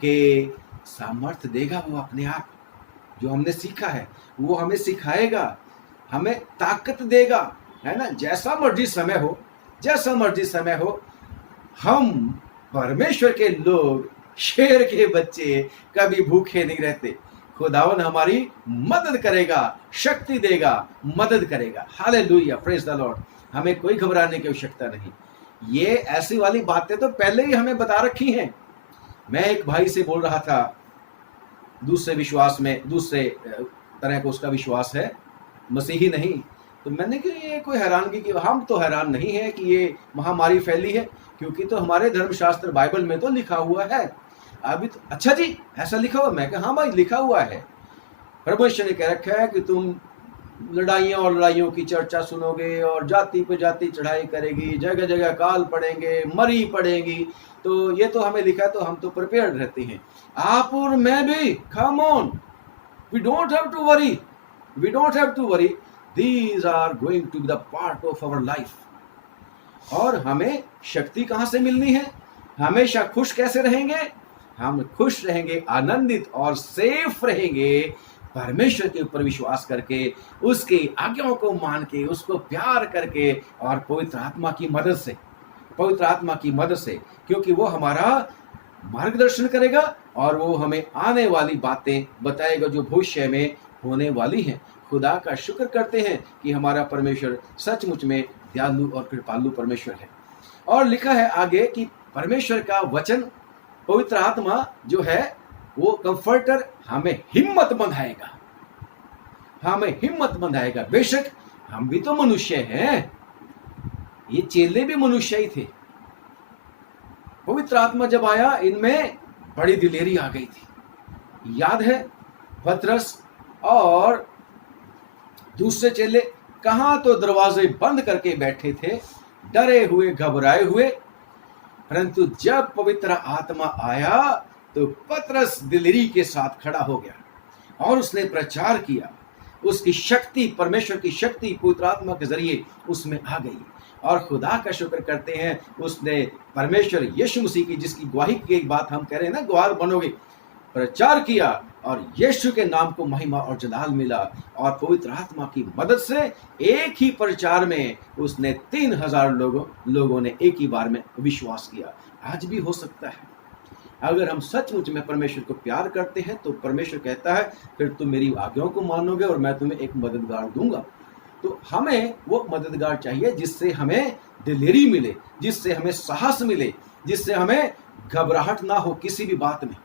कि सामर्थ्य देगा वो अपने आप। जो हमने सीखा है वो हमें सिखाएगा, हमें ताकत देगा, है ना। जैसा मर्जी समय हो, हम परमेश्वर के लोग, शेर के बच्चे, कभी भूखे नहीं रहते। खुदावन हमारी मदद करेगा, शक्ति देगा, मदद करेगा। Hallelujah, praise the Lord. हमें कोई घबराने की आवश्यकता नहीं। ये ऐसी वाली बातें तो पहले ही हमें बता रखी हैं। मैं एक भाई से बोल रहा था, दूसरे विश्वास में, दूसरे तरह का उसका विश्वास है, मसीही नहीं। तो मैंने कहा ये कोई हैरानगी की, हम तो हैरान नहीं है कि ये महामारी फैली है, क्योंकि तो हमारे धर्मशास्त्र बाइबल में तो लिखा हुआ है। अभी तो अच्छा जी ऐसा लिखा हुआ, मैं कहा हाँ भाई लिखा हुआ है। परमेश्वर ने कह रखा है कि तुम लड़ाइयाँ और लड़ाइयों की चर्चा सुनोगे और जाति पे जाति चढ़ाई करेगी, जगह जगह काल पड़ेंगे, मरी पड़ेगी। तो ये तो हमें लिखा है, तो हम तो प्रिपेयर्ड रहते हैं। आप और मैं भी, come on, we don't have to worry, we don't have to worry, these are going to be the part of our life. और हमें शक्ति कहाँ से मिलनी है, हमेशा खुश कैसे रहेंगे, हम खुश रहेंगे, आनंदित और सेफ रहेंगे परमेश्वर के ऊपर विश्वास करके, उसकी आज्ञाओं को मान के, उसको प्यार करके और पवित्र आत्मा की मदद से, पवित्र आत्मा की मदद से, क्योंकि वो हमारा मार्गदर्शन करेगा और वो हमें आने वाली बातें बताएगा जो भविष्य में होने वाली हैं। खुदा का शुक्र करते हैं कि हमारा परमेश्वर सचमुच में दयालु और कृपालु परमेश्वर है। और लिखा है आगे कि परमेश्वर का वचन, पवित्र आत्मा जो है वो कंफर्टर हमें हिम्मत बंधाएगा, हमें हिम्मत बंधाएगा। बेशक हम भी तो मनुष्य हैं, ये चेले भी मनुष्य ही थे। पवित्र आत्मा जब आया इनमें बड़ी दिलेरी आ गई थी। याद है पतरस और दूसरे चेले कहां तो दरवाजे बंद करके बैठे थे, डरे हुए, घबराए हुए, परंतु जब पवित्र आत्मा आया तो पतरस दिलेरी के साथ खड़ा हो गया और उसने प्रचार किया। उसकी शक्ति, परमेश्वर की शक्ति पवित्र आत्मा के जरिए उसमें आ गई। और खुदा का शुक्र करते हैं, उसने परमेश्वर यीशु मसीह की, जिसकी गवाही की बात हम कह रहे हैं ना, गवाह बनोगे, प्रचार किया और यीशु के नाम को महिमा और जलाल मिला। और पवित्र आत्मा की मदद से एक ही प्रचार में उसने 3000 लोगों ने एक ही बार में विश्वास किया। आज भी हो सकता है, अगर हम सचमुच में परमेश्वर को प्यार करते हैं तो परमेश्वर कहता है फिर तुम मेरी आज्ञाओं को मानोगे और मैं तुम्हें एक मददगार दूंगा। तो हमें वो मददगार चाहिए जिससे हमें दिलेरी मिले, जिससे हमें साहस मिले, जिससे हमें घबराहट ना हो किसी भी बात में,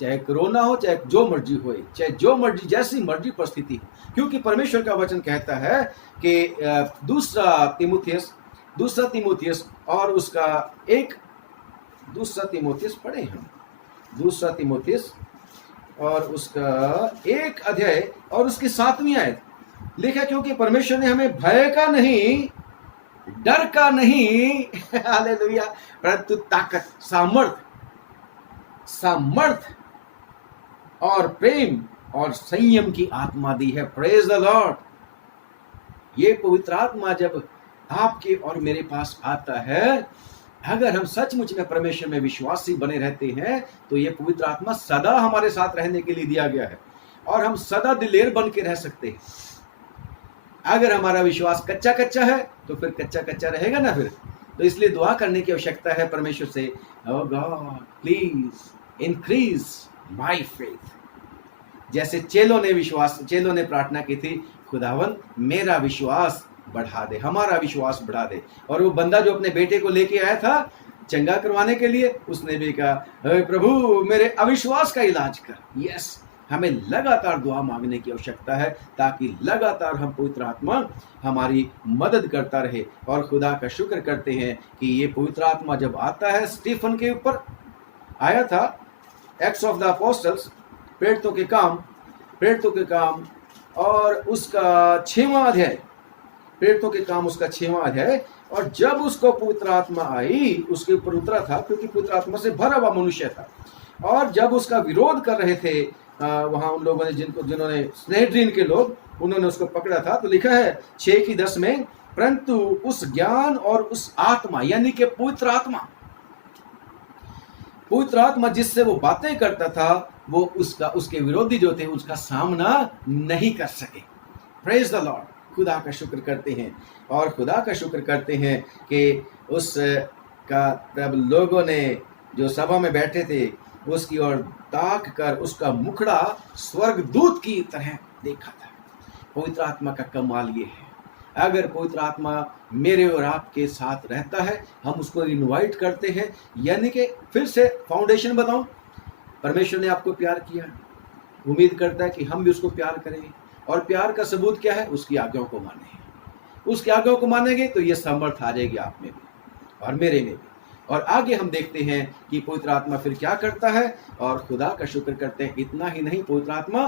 चाहे कोरोना हो, चाहे जो मर्जी हो, चाहे जो मर्जी, जैसी मर्जी परिस्थिति हो। क्योंकि परमेश्वर का वचन कहता है कि दूसरा तिमुथियुस और उसका एक दूसरा तिमुथियुस पढ़े हम, दूसरा तिमुथियुस और उसका 1 अध्याय और उसकी 7वीं आयत लिखा, क्योंकि परमेश्वर ने हमें भय का नहीं, डर का नहीं हालेलुया, परंतु ताकत, सामर्थ और प्रेम और संयम की आत्मा दी है। Praise the Lord. ये पवित्र आत्मा जब आपके और मेरे पास आता है, अगर हम सचमुच में परमेश्वर में विश्वासी बने रहते हैं तो ये पवित्र आत्मा सदा हमारे साथ रहने के लिए दिया गया है और हम सदा दिलेर बन के रह सकते हैं। अगर हमारा विश्वास कच्चा कच्चा है तो फिर कच्चा कच्चा रहेगा ना फिर। तो इसलिए दुआ करने की आवश्यकता है परमेश्वर से, O God please increase my faith. जैसे चेलों ने प्रार्थना की थी, खुदावन मेरा विश्वास बढ़ा दे, हमारा विश्वास बढ़ा दे। और वो बंदा जो अपने बेटे को लेके आया था चंगा करवाने के लिए, उसने भी कहा, हे प्रभु मेरे अविश्वास का इलाज कर। यस, हमें लगातार दुआ मांगने की आवश्यकता है ताकि लगातार हम पवित्र आत्मा हमारी मदद करता रहे। और खुदा का शुक्र करते हैं कि ये पवित्र आत्मा जब आता है, स्टीफन के ऊपर आया था, एक्ट्स ऑफ द अपोस्टल्स, प्रेरितों के काम और उसका 6वां अध्याय, प्रेरितों के काम उसका 6वां अध्याय। और जब उसको पवित्र आत्मा आई, उसके ऊपर उतरा था, क्योंकि पवित्र आत्मा से भरा हुआ मनुष्य था। और जब उसका विरोध कर रहे थे वहां उन लोगों ने, जिन्होंने स्नेहड्रीन के लोग, उन्होंने उसको पकड़ा था, तो लिखा है 6:10 में, परंतु उस ज्ञान और उस आत्मा, यानी कि पवित्र आत्मा जिससे वो बातें करता था, वो उसके विरोधी जो थे उसका सामना नहीं कर सके। Praise the Lord. खुदा का शुक्र करते हैं और खुदा का शुक्र करते हैं कि तब लोगों ने जो सभा में बैठे थे उसकी ओर ताक कर उसका मुखड़ा स्वर्गदूत की तरह देखा था। पवित्र आत्मा का कमाल ये है, अगर पवित्र आत्मा मेरे और आपके साथ रहता है, हम उसको इनवाइट करते हैं, यानी कि फिर से फाउंडेशन बताऊं, परमेश्वर ने आपको प्यार किया, उम्मीद करता है कि हम भी उसको प्यार करेंगे। और प्यार का सबूत क्या है? उसकी आज्ञाओं को माने। उसकी आज्ञाओं को मानेंगे तो ये सामर्थ आ जाएगी आप में भी। और मेरे में भी। और आगे हम देखते हैं कि पवित्र आत्मा फिर क्या करता है, और खुदा का शुक्र करते हैं। इतना ही नहीं, पवित्र आत्मा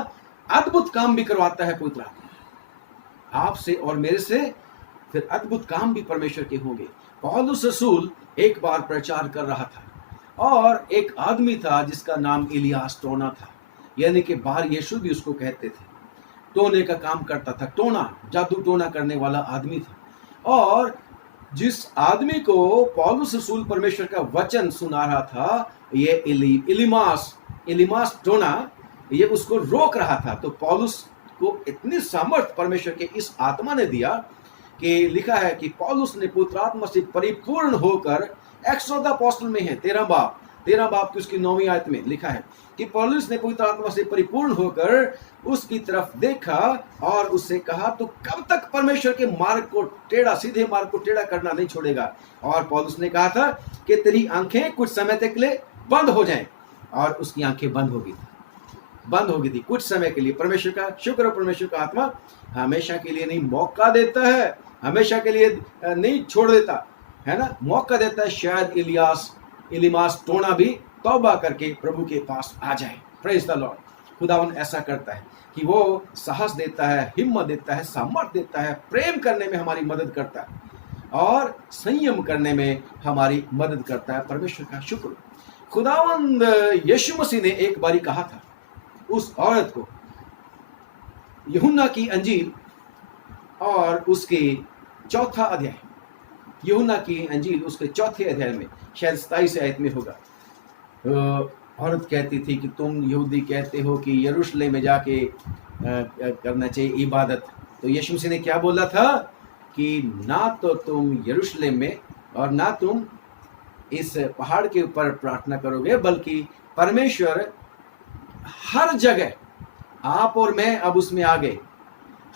अद्भुत काम भी करवाता है। पवित्र आत्मा आपसे और मेरे से फिर अद्भुत काम भी परमेश्वर के होंगे। पौलुस रसूल एक बार प्रचार कर रहा था, और एक आदमी था जिसका नाम इलियास टोना था, यानी कि बार यीशु भी उसको कहते थे। टोने का काम करता था, टोना, जादू टोना करने वाला आदमी था। और जिस आदमी को पौलुस रसूल परमेश्वर का वचन सुना रहा था, ये इलीमास टोना, ये उसको रोक रहा था। तो पौलुस को इतनी सामर्थ परमेश्वर के इस आत्मा ने दिया कि लिखा है कि पौलुस ने पवित्र आत्मा से परिपूर्ण होकर, एक्ट्स ऑफ द अपोस्टल में है 13 बाब की उसकी 9वीं आयत में लिखा है कि पौलुस ने पवित्र आत्मा से परिपूर्ण होकर उसकी तरफ देखा और उससे कहा, तो कब तक परमेश्वर के मार्ग को टेढ़ा, सीधे मार्ग को टेढ़ा करना नहीं छोड़ेगा। और पौलुस ने कहा था कि तेरी आंखें कुछ समय तक के लिए बंद हो जाएं, और उसकी आंखें बंद हो गई थी कुछ समय के लिए। परमेश्वर का शुक्र हो, परमेश्वर का आत्मा हमेशा के लिए नहीं मौका देता है, हमेशा के लिए नहीं छोड़ देता है ना, मौका देता है। शायद इलीमास टोना भी तौबा करके प्रभु के पास आ जाए। Praise the Lord. खुदावन ऐसा करता है कि वो साहस देता है, हिम्मत देता है, सामर्थ्य देता है, प्रेम करने में हमारी मदद करता है और संयम करने में हमारी मदद करता है। परमेश्वर का शुक्र। खुदावंद यीशु मसीह ने एक बारी कहा था उस औरत को, यूहन्ना की अंजील और उसके 4था अध्याय, यूहन्ना की अंजील उसके 4थे अध्याय में, शायद 27 आयत में होगा। औरत कहती थी कि तुम यहूदी कहते हो कि यरूशलेम में जाके करना चाहिए इबादत। तो यीशु मसीह ने क्या बोला था कि ना तो तुम यरूशलेम में और ना तुम इस पहाड़ के ऊपर प्रार्थना करोगे, बल्कि परमेश्वर हर जगह, आप और मैं अब उसमें आ गए,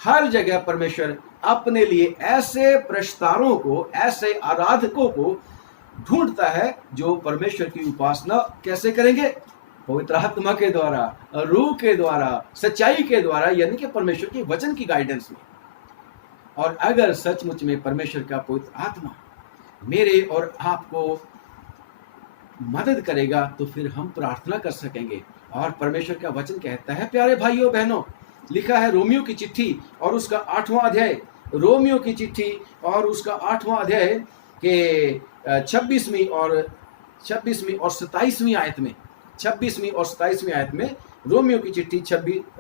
हर जगह परमेश्वर अपने लिए ऐसे प्रश्तारों को, ऐसे आराधकों को ढूंढता है जो परमेश्वर की उपासना कैसे करेंगे? पवित्र आत्मा के द्वारा, रूह के द्वारा, सच्चाई के द्वारा, यानी कि परमेश्वर के वचन की गाइडेंस में। और अगर सचमुच में परमेश्वर का पवित्र आत्मा मेरे और आपको मदद करेगा तो फिर हम प्रार्थना कर सकेंगे। और परमेश्वर का वचन कहता है, प्यारे भाइयों बहनों, लिखा है रोमियो की चिट्ठी और उसका 8वां अध्याय, रोमियो की चिट्ठी और उसका 8वां अध्याय के 26वीं और 27वीं आयत में, 26वीं और 27वीं आयत में, रोमियो की चिट्ठी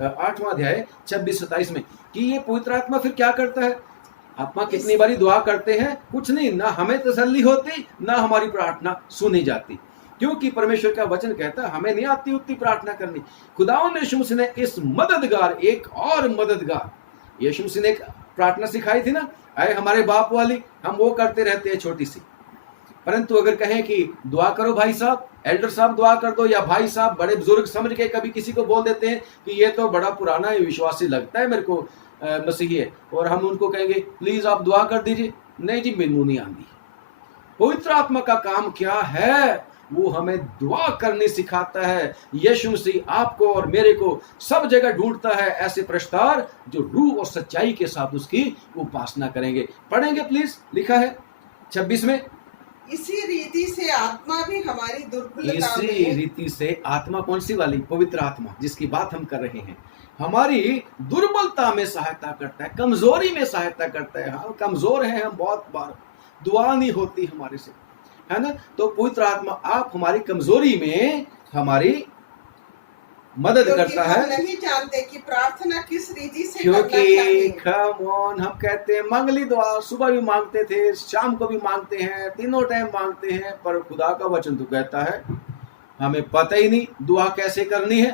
8वां अध्याय 26-27 में, कि ये पवित्र आत्मा फिर क्या करता है। आत्मा कितनी बारी दुआ करते हैं, कुछ नहीं, ना हमें तसल्ली होती, ना हमारी प्रार्थना सुनी जाती, क्योंकि परमेश्वर का वचन कहता है हमें नहीं आती उतनी प्रार्थना करनी। खुदावंद यीशु मसीह ने इस मददगार, एक और मददगार, यीशु मसीह ने एक प्रार्थना सिखाई थी ना, अरे हमारे बाप वाली, हम वो करते रहते हैं छोटी सी। परंतु अगर कहें कि दुआ करो भाई साहब, एल्डर साहब दुआ कर दो, या भाई साहब, बड़े बुजुर्ग समझ के कभी किसी को बोल देते हैं कि ये तो बड़ा पुराना विश्वासी लगता है मेरे को, मसीही है, और हम उनको कहेंगे प्लीज आप दुआ कर दीजिए, नहीं जी मैनू नहीं आती। पवित्र आत्मा का काम क्या है? वो हमें दुआ करनी सिखाता है। यीशु मसीह आपको और मेरे को सब जगह ढूंढता है ऐसे प्रश्तार जो रूह और सच्चाई के साथ उसकी उपासना करेंगे। पढ़ेंगे प्लीज, लिखा है 26 में, इसी रीति से आत्मा भी हमारी दुर्बलता इसी में, रीति से आत्मा, कौन सी वाली? पवित्र आत्मा, जिसकी बात हम कर रहे हैं, हमारी दुर्बलता में सहायता करता है, कमजोरी में सहायता करता है। हम कमजोर हैं, हम बहुत बार दुआ नहीं होती हमारे से, है ना। तो पवित्र आत्मा आप हमारी कमजोरी में हमारी मदद करता है, नहीं जानते कि प्रार्थना किस रीति से करना क्योंकि चाहिए। कम ऑन, हम कहते हैं मंगली दुआ सुबह भी मांगते थे, शाम को भी मांगते हैं, तीनों टाइम मांगते हैं, पर खुदा का वचन तो कहता है हमें पता ही नहीं दुआ कैसे करनी है।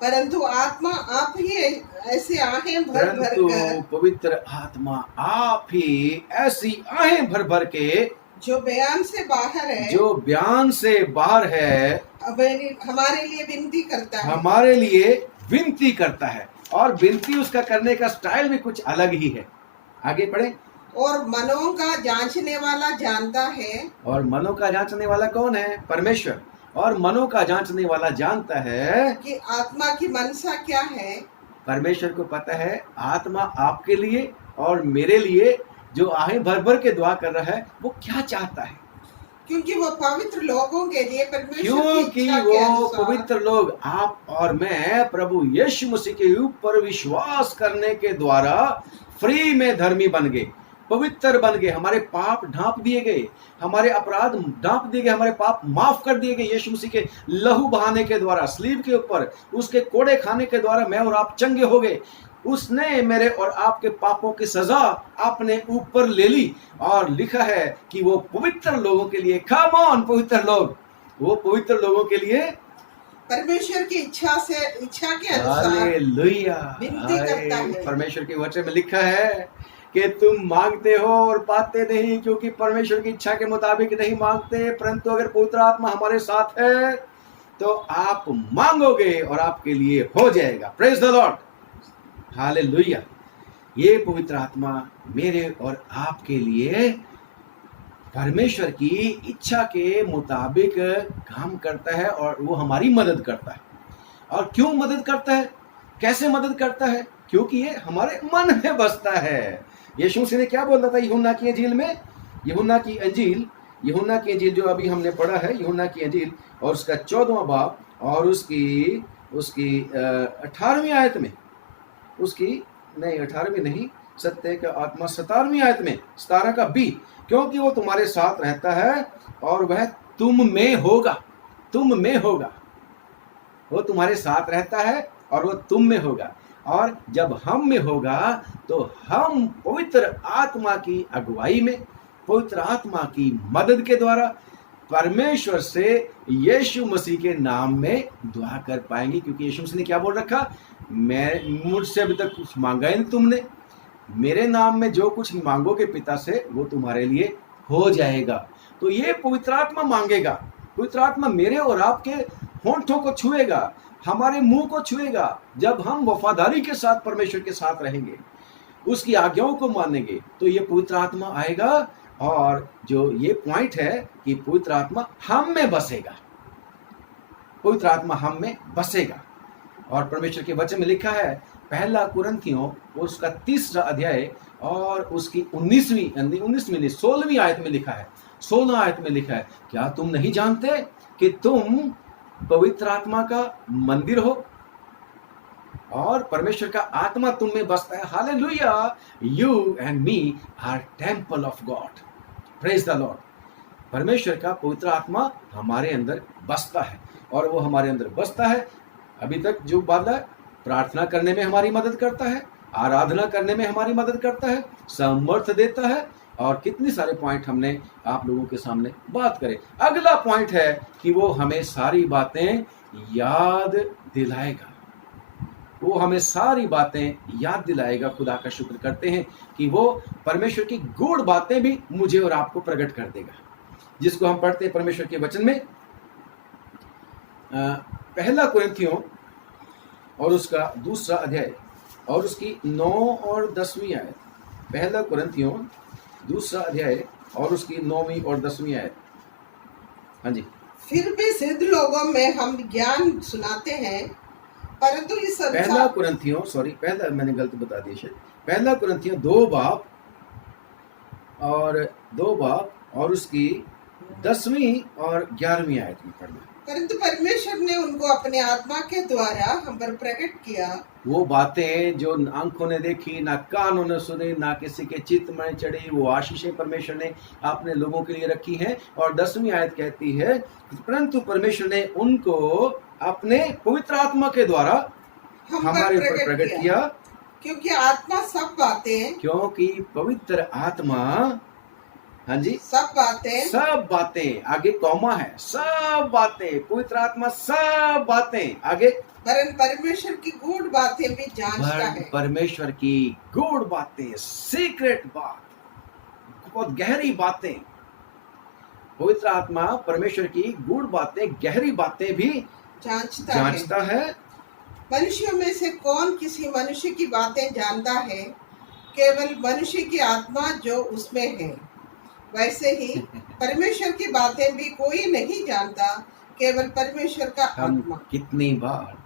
परंतु आत्मा आप ही ऐसे आहें भर भर कर, पवित्र आत्मा आप ही ऐसी आहें भर भर के, जो बयान से बाहर है, जो बयान से बाहर है, हमारे लिए विनती करता है, हमारे लिए विनती करता है। और विनती उसका करने का स्टाइल भी कुछ अलग ही है। आगे पढ़े। और मनों का जांचने वाला जानता है, और मनों का जांचने वाला कौन है? परमेश्वर। और मनों का जांचने वाला जानता है कि आत्मा की मनसा क्या है। परमेश्वर को पता है आत्मा आपके लिए और मेरे लिए जो आहें भर भर के दुआ कर रहा है, वो क्या चाहता है? क्योंकि वो पवित्र लोगों के लिए परमेश्वर की क्योंकि इच्छा के वो अनुसार पवित्र लोग, आप और मैं, प्रभु यीशु मसीह के ऊपर विश्वास करने के द्वारा फ्री में धर्मी बन गए, पवित्र बन गए, हमारे पाप ढांप दिए गए, हमारे अपराध ढांप दिए गए, हमारे पाप माफ कर दिए गए यीशु मसीह के लहू बहाने के द्वारा, स्लीब के ऊपर उसके कोड़े खाने के द्वारा मैं और आप चंगे हो गए। उसने मेरे और आपके पापों की सजा अपने ऊपर ले ली, और लिखा है कि वो पवित्र लोगों के लिए, कम ऑन पवित्र लोग, वो पवित्र लोगों के लिए परमेश्वर की इच्छा के अनुसार हालेलुया, विनती करता है। परमेश्वर के वचन में लिखा है कि तुम मांगते हो और पाते नहीं, क्योंकि परमेश्वर की इच्छा के मुताबिक नहीं मांगते, परंतु अगर पवित्र आत्मा हमारे साथ है तो आप मांगोगे और आपके लिए हो जाएगा। Praise the Lord, hallelujah. ये पवित्र आत्मा मेरे और आपके लिए परमेश्वर की इच्छा के मुताबिक काम करता है, और वो हमारी मदद करता है। और क्यों मदद करता है, कैसे मदद करता है? क्योंकि ये हमारे मन में बसता है। यीशु मसीह ने क्या बोला था यूहन्ना की इंजील में? यूहन्ना की इंजील जो अभी हमने पढ़ा है, यूहन्ना की इंजील और उसका 14वां बाब और उसकी 18वीं आयत में, उसकी नहीं 18वीं नहीं, सत्य का आत्मा 17वीं आयत में, 17 का बी, क्योंकि वो तुम्हारे साथ रहता है और वह तुम में होगा, तुम में होगा। वो तुम्हारे साथ रहता है और वो तुम में होगा, और जब हम में होगा तो हम पवित्र आत्मा की अगुवाई में, पवित्र आत्मा की मदद के द्वारा परमेश्वर से यीशु मसीह के नाम में दुआ कर पाएंगे। क्योंकि यीशु मसीह ने क्या बोल रखा? मैं मुझसे अभी तक कुछ मांगा ही नहीं तुमने, मेरे नाम में जो कुछ मांगोगे पिता से वो तुम्हारे लिए हो जाएगा। तो ये पवित्र आत्मा मांगेगा, पवित्र आत्मा मेरे और आपके होंठों को छुएगा, हमारे मुंह को छुएगा। जब हम वफादारी के साथ परमेश्वर के साथ रहेंगे, उसकी आज्ञाओं को मानेंगे, तो ये पवित्र आत्मा आएगा। और जो ये पॉइंट है कि पवित्र आत्मा हम में बसेगा, पवित्र आत्मा हम में बसेगा। और परमेश्वर के वचन में लिखा है, पहला कुरिन्थियों उसका 3रा अध्याय और उसकी 16वीं आयत में लिखा है, 16 आयत में लिखा है, क्या तुम नहीं जानते कि तुम पवित्र आत्मा का मंदिर हो और परमेश्वर का आत्मा तुम में बसता है? Hallelujah, you and me are temple of God. Praise the Lord. परमेश्वर का पवित्र आत्मा हमारे अंदर बसता है, और वो हमारे अंदर बसता है। अभी तक जो बात है, प्रार्थना करने में हमारी मदद करता है, आराधना करने में हमारी मदद करता है, सामर्थ्य देता है, और कितने सारे पॉइंट हमने आप लोगों के सामने बात करें। अगला पॉइंट है कि वो हमें सारी बातें याद दिलाएगा, वो हमें सारी बातें याद दिलाएगा। खुदा का शुक्र करते हैं कि वो परमेश्वर की गूढ़ बातें भी मुझे और आपको प्रकट कर देगा, जिसको हम पढ़ते हैं परमेश्वर के वचन में। पहला कुरिन्थियों और उसका 2रा अध्याय और उसकी 9 और 10वीं आयत। पहला कुरिन्थियों 2रा अध्याय और उसकी 9वीं और 10वीं आयत। हाँ जी। फिर भी सिद्ध लोगों में हम ज्ञान सुनाते हैं, परंतु इस पहला कुरिन्थियों, पहला मैंने गलत बता दिया शायद। पहला कुरिन्थियों 2 बाब और उसकी 10वीं और 11वीं आयत में पढ़ना। परंतु परमेश्वर ने उनको अपने आत्मा के द्वारा हम पर प्रकट किया। वो बातें जो आंखों ने देखी, ना कानों ने सुनी, ना किसी के चित्त में चढ़ी, वो आशीषें परमेश्वर ने अपने लोगों के लिए रखी हैं। और 10वीं आयत कहती है, परंतु परमेश्वर ने उनको अपने पवित्र आत्मा के द्वारा हमारे ऊपर प्रकट किया। क्योंकि आत्मा सब बातें, क्योंकि पवित्र आत्मा, हाँ जी, सब बातें आगे कॉमा है, सब बातें, पवित्र आत्मा सब बातें आगे, परमेश्वर की गूढ़ बातें भी जानता है। परमेश्वर की गूढ़ बातें, सीक्रेट बात, बहुत गहरी बातें, पवित्र आत्मा परमेश्वर की गूढ़ बातें, गहरी बातें भी जांचता है। मनुष्यों में से कौन किसी मनुष्य की बातें जानता है? केवल मनुष्य की आत्मा जो उसमें है। वैसे ही परमेश्वर की बातें भी कोई नहीं जानता, केवल परमेश्वर का आत्मा। कितनी बार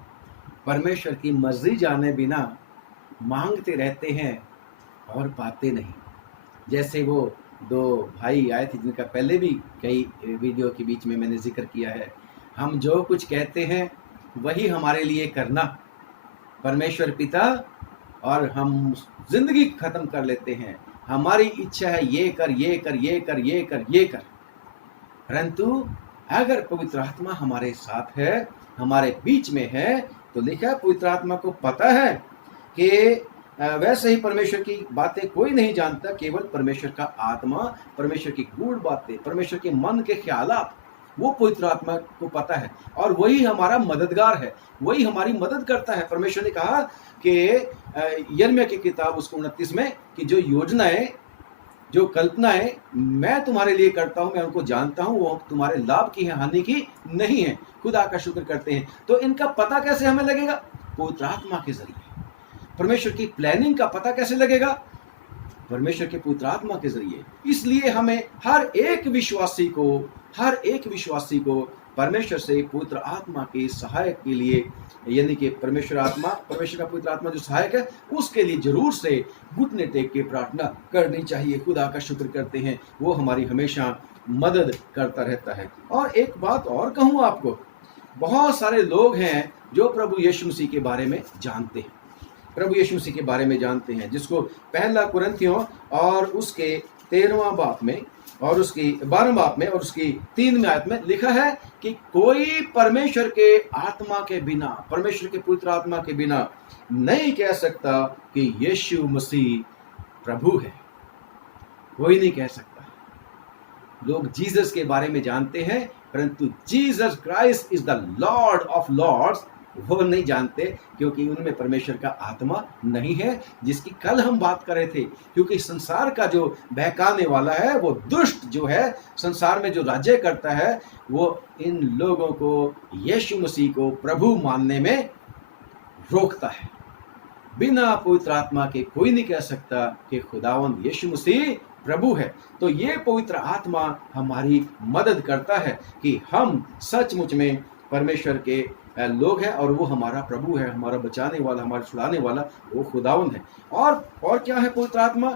परमेश्वर की मर्जी जाने बिना मांगते रहते हैं और पाते नहीं। जैसे वो दो भाई आए थे जिनका पहले भी कई वीडियो के बीच में मैंने जिक्र किया है, हम जो कुछ कहते हैं वही हमारे लिए करना। परमेश्वर पिता और हम जिंदगी खत्म कर लेते हैं, हमारी इच्छा है ये कर ये कर ये कर ये कर ये कर। परंतु अगर पवित्र आत्मा हमारे साथ है, हमारे बीच में है, तो लिखा है पवित्र आत्मा को पता है कि वैसे ही परमेश्वर की बातें कोई नहीं जानता, केवल परमेश्वर का आत्मा, परमेश्वर की गूढ़ बातें, परमेश्वर के मन के ख्यालात, वो पवित्र आत्मा को पता है और वही हमारा मददगार है, वही हमारी मदद करता है। परमेश्वर ने कहा कि यिर्मयाह की किताब उसको 29 में कि जो योजनाएं, जो कल्पनाएं मैं तुम्हारे लिए करता हूं, मैं उनको जानता हूं, वो तुम्हारे लाभ की है, हानि की नहीं है। खुदा का शुक्र करते हैं। तो इनका पता कैसे हमें लगेगा? पवित्र आत्मा के जरिए। परमेश्वर की प्लानिंग का पता कैसे लगेगा? परमेश्वर के पवित्र आत्मा के जरिए। इसलिए हमें हर एक विश्वासी को परमेश्वर से पवित्र आत्मा के सहायक के लिए, यानी कि परमेश्वर का पवित्र आत्मा जो सहायक है, उसके लिए जरूर से घुटने टेक के प्रार्थना करनी चाहिए। खुदा का शुक्र करते हैं, वो हमारी हमेशा मदद करता रहता है। और एक बात और कहूँ आपको, बहुत सारे लोग हैं जो प्रभु यीशु मसीह के बारे में जानते हैं, प्रभु यीशु मसीह के बारे में जानते हैं, जिसको पहला कुरिन्थियों और उसके 13वां बाब में और उसकी 12वां बाब में और उसकी 3 आयत में लिखा है कि कोई परमेश्वर के आत्मा के बिना, परमेश्वर के पवित्र आत्मा के बिना नहीं कह सकता कि यीशु मसीह प्रभु है। कोई नहीं कह सकता। लोग जीसस के बारे में जानते हैं, परंतु Jesus Christ is the Lord of lords वो नहीं जानते, क्योंकि उनमें परमेश्वर का आत्मा नहीं है, जिसकी कल हम बात कर रहे थे। क्योंकि संसार का जो बहकाने वाला है, वो दुष्ट जो है, संसार में जो राज्य करता है, वो इन लोगों को यीशु मसीह को प्रभु मानने में रोकता है। बिना पवित्र आत्मा के कोई नहीं कह सकता कि खुदावंद यीशु मसीह प्रभु है। तो ये पवित्र आत्मा हमारी मदद करता है कि हम सचमुच में परमेश्वर के लोग हैं और वो हमारा प्रभु है, हमारा बचाने वाला, हमारा छुड़ाने वाला वो खुदावंद है। और क्या है पवित्र आत्मा?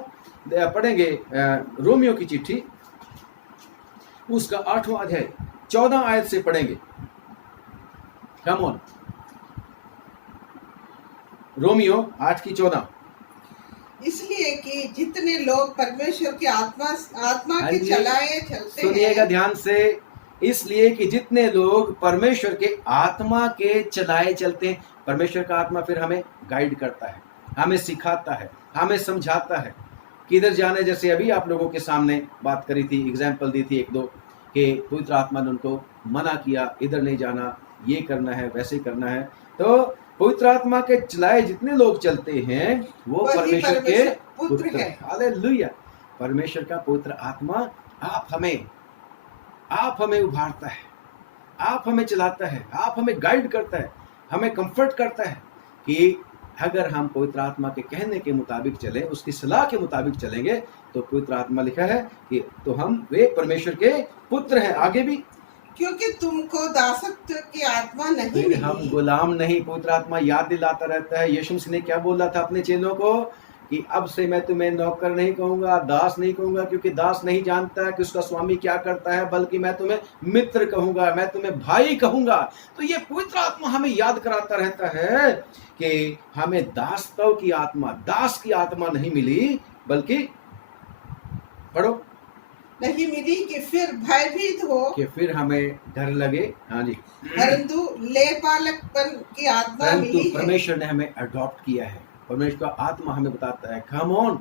पढ़ेंगे रोमियो की चिट्ठी, उसका 8वां अध्याय 14 आयत से पढ़ेंगे। Come on, Romeo 8:14। इसलिए कि जितने लोग परमेश्वर की आत्मा के चलाए चलते हैं, सुनिएगा ध्यान से, इसलिए कि जितने लोग परमेश्वर के आत्मा के चलाए चलते हैं। परमेश्वर का आत्मा फिर हमें गाइड करता है, हमें सिखाता है, हमें समझाता है किधर जाने। जैसे अभी आप लोगों के सामने बात करी थी, एग्जाम्पल दी थी 1-2 कि पवित्र आत्मा ने उनको मना किया, इधर नहीं जाना, ये करना है, वैसे करना है। तो पवित्र आत्मा के चलाए जितने लोग चलते हैं वो परमेश्वर के पुत्र हैं। हालेलुया। परमेश्वर का पवित्र आत्मा आप हमें उभारता है, आप हमें चलाता है, आप हमें गाइड करता है, हमें कंफर्ट करता है कि अगर हम पवित्र आत्मा के कहने के मुताबिक चलें, उसकी सलाह के मुताबिक चलेंगे, तो पवित्र आत्मा लिखा है कि तो हम वे परमेश्वर के पुत्र हैं। आगे भी, क्योंकि तुमको दासत्व की आत्मा नहीं मिली। हम गुलाम नहीं। पवित्र आत्मा याद दिलाता रहता है। यीशु मसीह ने क्या बोला था अपने चेलों को कि अब से मैं तुम्हें नौकर नहीं कहूंगा, दास नहीं कहूंगा, क्योंकि दास नहीं जानता कि उसका स्वामी क्या करता है, बल्कि मैं तुम्हें मित्र कहूंगा, मैं तुम्हें भाई कहूंगा। तो ये पवित्र आत्मा हमें याद कराता रहता है कि हमें दासत्व की आत्मा, दास की आत्मा नहीं मिली, बल्कि पढ़ो, नहीं मिली कि फिर भयभीत हो, कि फिर हमें डर लगे। हाँ जी, परंतु लेपालकपन की आत्मा मिली है। परमेश्वर ने हमें अडॉप्ट किया है। परमेश्वर का आत्मा हमें बताता है, कम ऑन,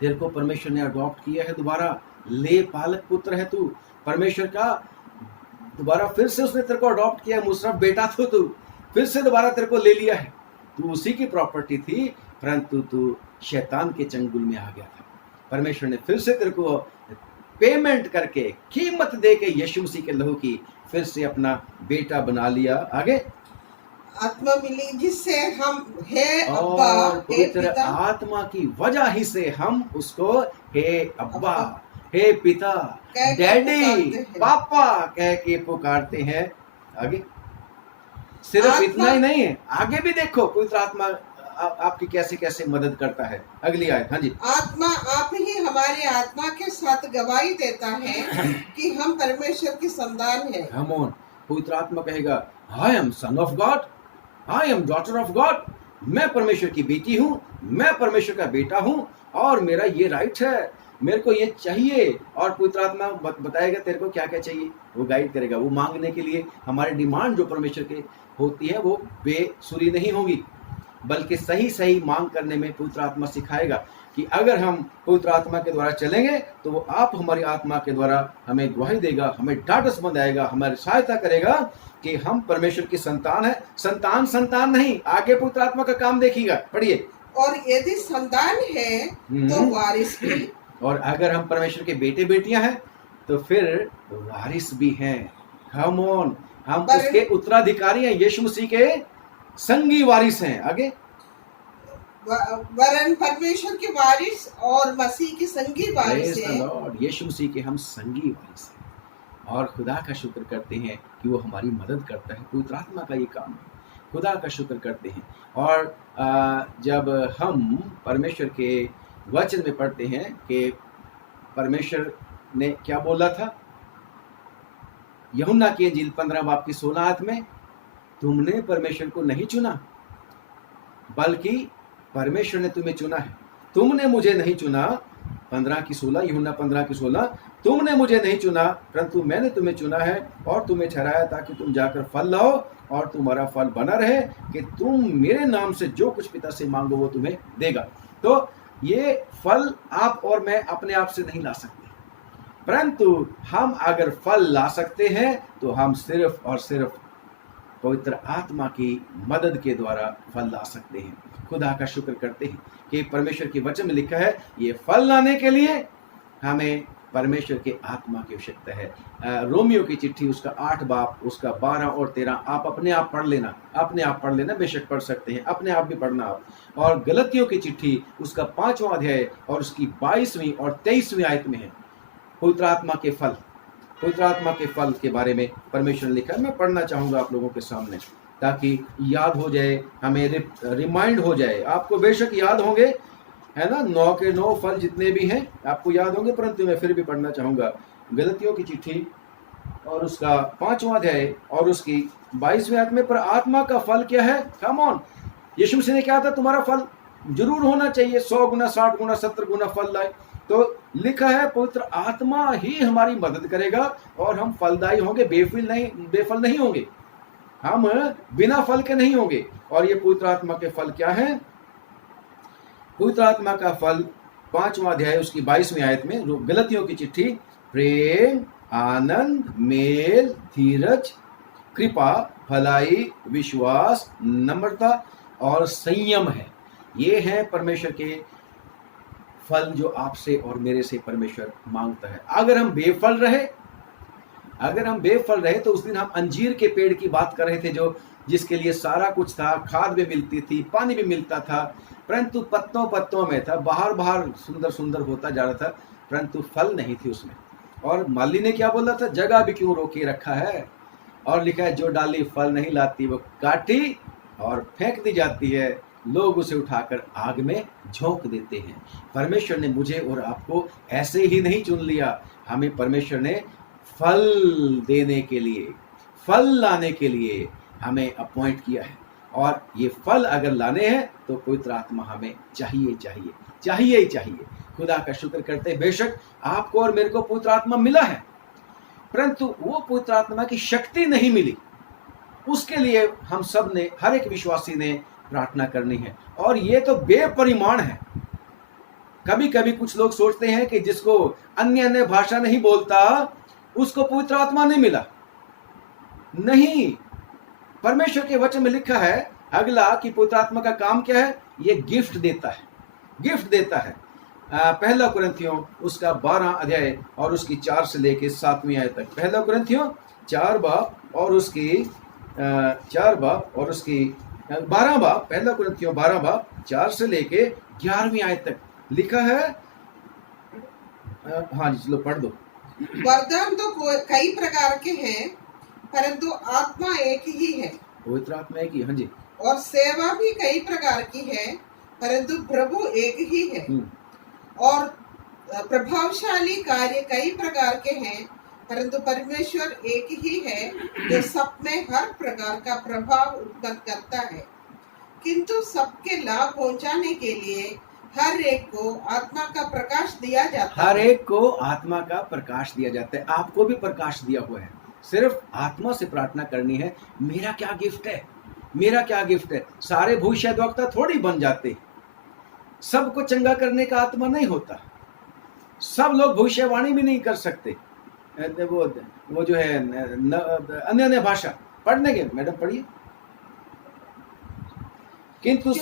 तेरे को परमेश्वर ने अडॉप्ट किया है, दोबारा ले पालक पुत्र है तू। परमेश्वर का दोबारा फिर से उसने तेरे को अडॉप्ट किया, मुसरफ बेटा तो तू, फिर से दोबारा तेरे को ले लिया है। तू उसी की प्रॉपर्टी थी, परंतु तू शैतान के चंगुल में आ गया था। परमेश्वर ने फिर से तेरे को पेमेंट करके, कीमत दे के यीशु मसीह के लहू की फिर से अपना बेटा बना लिया। आगे, आत्मा मिली जिससे हम हे अब्बा, और हे पवित्र पिता, आत्मा की वजह ही से हम उसको हे अब्बा, हे पिता, कह के डैडी, पुकारते हैं। पापा कह के पुकारते हैं। आगे, सिर्फ आत्मा- इतना ही नहीं है, आगे भी देखो पवित्र आत्मा आपकी कैसे कैसे मदद करता है। अगली आयत, हाँ जी। आत्मा आप ही हमारे आत्मा के साथ गवाही देता है कि हम परमेश्वर की संतान हैं। कम ऑन, पवित्र आत्मा कहेगा I am son of God, I am daughter of God, मैं परमेश्वर की बेटी हूँ, मैं परमेश्वर का बेटा हूँ और मेरा ये राइट है, मेरे को ये चाहिए। और पवित्र आत्मा बताएगा तेरे को क्या क्या चाहिए, वो गाइड करेगा। वो मांगने के लिए हमारी डिमांड जो परमेश्वर के होती है वो बेसुरी नहीं होगी, बल्कि सही सही मांग करने में पवित्र आत्मा सिखाएगा कि अगर हम पवित्र आत्मा के द्वारा चलेंगे तो वो आप हमारी आत्मा के द्वारा हमें गवाही देगा, हमें ढाढ़स बंधाएगा, हमारी सहायता करेगा कि हम परमेश्वर की संतान है। संतान संतान नहीं, आगे पवित्र आत्मा का काम देखिएगा, पढ़िए। और यदि संतान है तो वारिस भी, और अगर हम परमेश्वर के बेटे बेटियां हैं तो फिर वारिस भी हैं। कम ऑन, हम उसके उत्तराधिकारी हैं, यीशु मसीह के संगी वारिस हैं। आगे, वरन परमेश्वर के वारिस और मसीह के संगी वारिस हैं। लॉर्ड, यीशु मसीह के हम संगी वारिस हैं और खुदा का शुक्र करते हैं कि वो हमारी मदद करता है। पवित्र आत्मा का ये काम है, खुदा का शुक्र करते हैं। और जब हम परमेश्वर के वचन में पढ़ते हैं कि परमेश्वर ने क्या बोला था, यूहन्ना की इंजील 15 बाब की 16 आयत में, तुमने परमेश्वर को नहीं चुना बल्कि परमेश्वर ने तुम्हें चुना है। तुमने मुझे नहीं चुना, 15 की 16, यूहन्ना 15 की 16, तुमने मुझे नहीं चुना परंतु मैंने तुम्हें चुना है और तुम्हें ठहराया ताकि तुम जाकर फल लाओ और तुम्हारा फल बना रहे कि तुम मेरे नाम से जो कुछ पिता से मांगो वो तुम्हें देगा। तो ये फल आप और मैं अपने आप से नहीं ला सकते, परंतु हम अगर फल ला सकते हैं तो हम सिर्फ और सिर्फ पवित्र आत्मा की मदद के द्वारा फल ला सकते हैं। खुदा का शुक्र करते हैं कि परमेश्वर के वचन में लिखा है ये फल लाने के लिए हमें परमेश्वर के आत्मा की आवश्यकता है। रोमियो की चिट्ठी उसका 8 बाब उसका 12 और 13 आप अपने आप पढ़ लेना, अपने आप पढ़ लेना, बेशक पढ़ सकते हैं, अपने आप भी पढ़ना आप। और गलतियों की चिट्ठी उसका 5वां अध्याय और उसकी 22वीं और 23वीं आयत में है पवित्र आत्मा के फल, पवित्र आत्मा के फल के बारे में परमेश्वर ने लिखा है। मैं पढ़ना चाहूंगा आप लोगों के सामने ताकि याद हो जाए, हमें रिमाइंड हो जाए। आपको बेशक याद होंगे, है ना, 9 के 9 फल जितने भी हैं आपको याद होंगे, परंतु मैं फिर भी पढ़ना चाहूंगा। गलतियों की चिट्ठी और उसका 5वां अध्याय और उसकी 22वीं आयत में, पर आत्मा का फल क्या है? कम ऑन, यीशु मसीह ने क्या था, तुम्हारा फल जरूर होना चाहिए, 100 गुना 60 गुना 70 गुना फल लाए। तो लिखा है पवित्र आत्मा ही हमारी मदद करेगा और हम फलदायी होंगे, बेफल नहीं होंगे, हम बिना फल के नहीं होंगे। और ये पवित्र आत्मा के फल क्या है? पवित्र आत्मा का फल 5वां अध्याय उसकी 22वीं आयत में, गलतियों की चिट्ठी, प्रेम, आनंद, मेल, धीरज, कृपा, भलाई, विश्वास, नम्रता और संयम है। ये है परमेश्वर के फल जो आपसे और मेरे से परमेश्वर मांगता है। अगर हम बेफल रहे तो उस दिन हम अंजीर के पेड़ की बात कर रहे थे जो जिसके लिए सारा कुछ था, खाद भी मिलती थी, पानी भी मिलता था, परंतु पत्तों में था, बाहर सुंदर सुंदर होता जा रहा था, परंतु फल नहीं थी उसमें। और माली ने क्या बोला था, जगह भी क्यों रोके रखा है, और लिखा है जो डाली फल नहीं लाती वो काटी और फेंक दी जाती है, लोग उसे उठाकर आग में झोंक देते हैं। परमेश्वर ने मुझे और आपको ऐसे ही नहीं चुन लिया, हमें परमेश्वर ने फल देने के लिए, फल लाने के लिए हमें अपॉइंट किया है। और ये फल अगर लाने हैं तो पवित्र आत्मा हमें चाहिए ही चाहिए। खुदा का शुक्र करते हैं, बेशक आपको और मेरे को पवित्र आत्मा मिला है, परंतु वो पवित्र आत्मा की शक्ति नहीं मिली। उसके लिए हम सब ने, हर एक विश्वासी ने प्रार्थना करनी है। और ये तो बेपरिमाण है। कभी कभी कुछ लोग सोचते हैं कि जिसको अन्य भाषा नहीं बोलता उसको पवित्र आत्मा नहीं मिला। नहीं, परमेश्वर के वचन में लिखा है अगला कि पवित्र आत्मा का काम क्या है, ये गिफ्ट देता है। पहला कुरिन्थियों उसका 12 अध्याय और उसकी 4 से लेके 7वीं आयत तक। पहला कुरिन्थियों 4 बाब और उसकी 12 बाब, पहला कुरिन्थियों 12 बाब 4 से लेके 11वीं आयत तक लिखा है। हाँ जी, चलो पढ़ दो। वरदान तो कई प्रकार के हैं परंतु आत्मा एक ही है। पवित्र आत्मा एक ही, हाँ जी। और सेवा भी कई प्रकार की है, परंतु प्रभु एक ही है। और प्रभावशाली कार्य कई प्रकार के हैं, परंतु परमेश्वर एक ही है जो सब में हर प्रकार का प्रभाव उत्पन्न करता है। किंतु सबके लाभ पहुंचाने के लिए हर एक को आत्मा का प्रकाश दिया जाता हर है। एक को आत्मा का प्रकाश दिया जाता है। आपको भी प्रकाश दिया हुआ है। सिर्फ आत्मा से प्रार्थना करनी है, मेरा क्या गिफ्ट है, मेरा क्या गिफ्ट है। सारे भविष्यद्वक्ता थोड़ी बन जाते, सबको चंगा करने का आत्मा नहीं होता। सब लोग भविष्यवाणी भी नहीं कर सकते। वो जो है अन्य अन्य भाषा पढ़ने के, मैडम पढ़िए। किंतु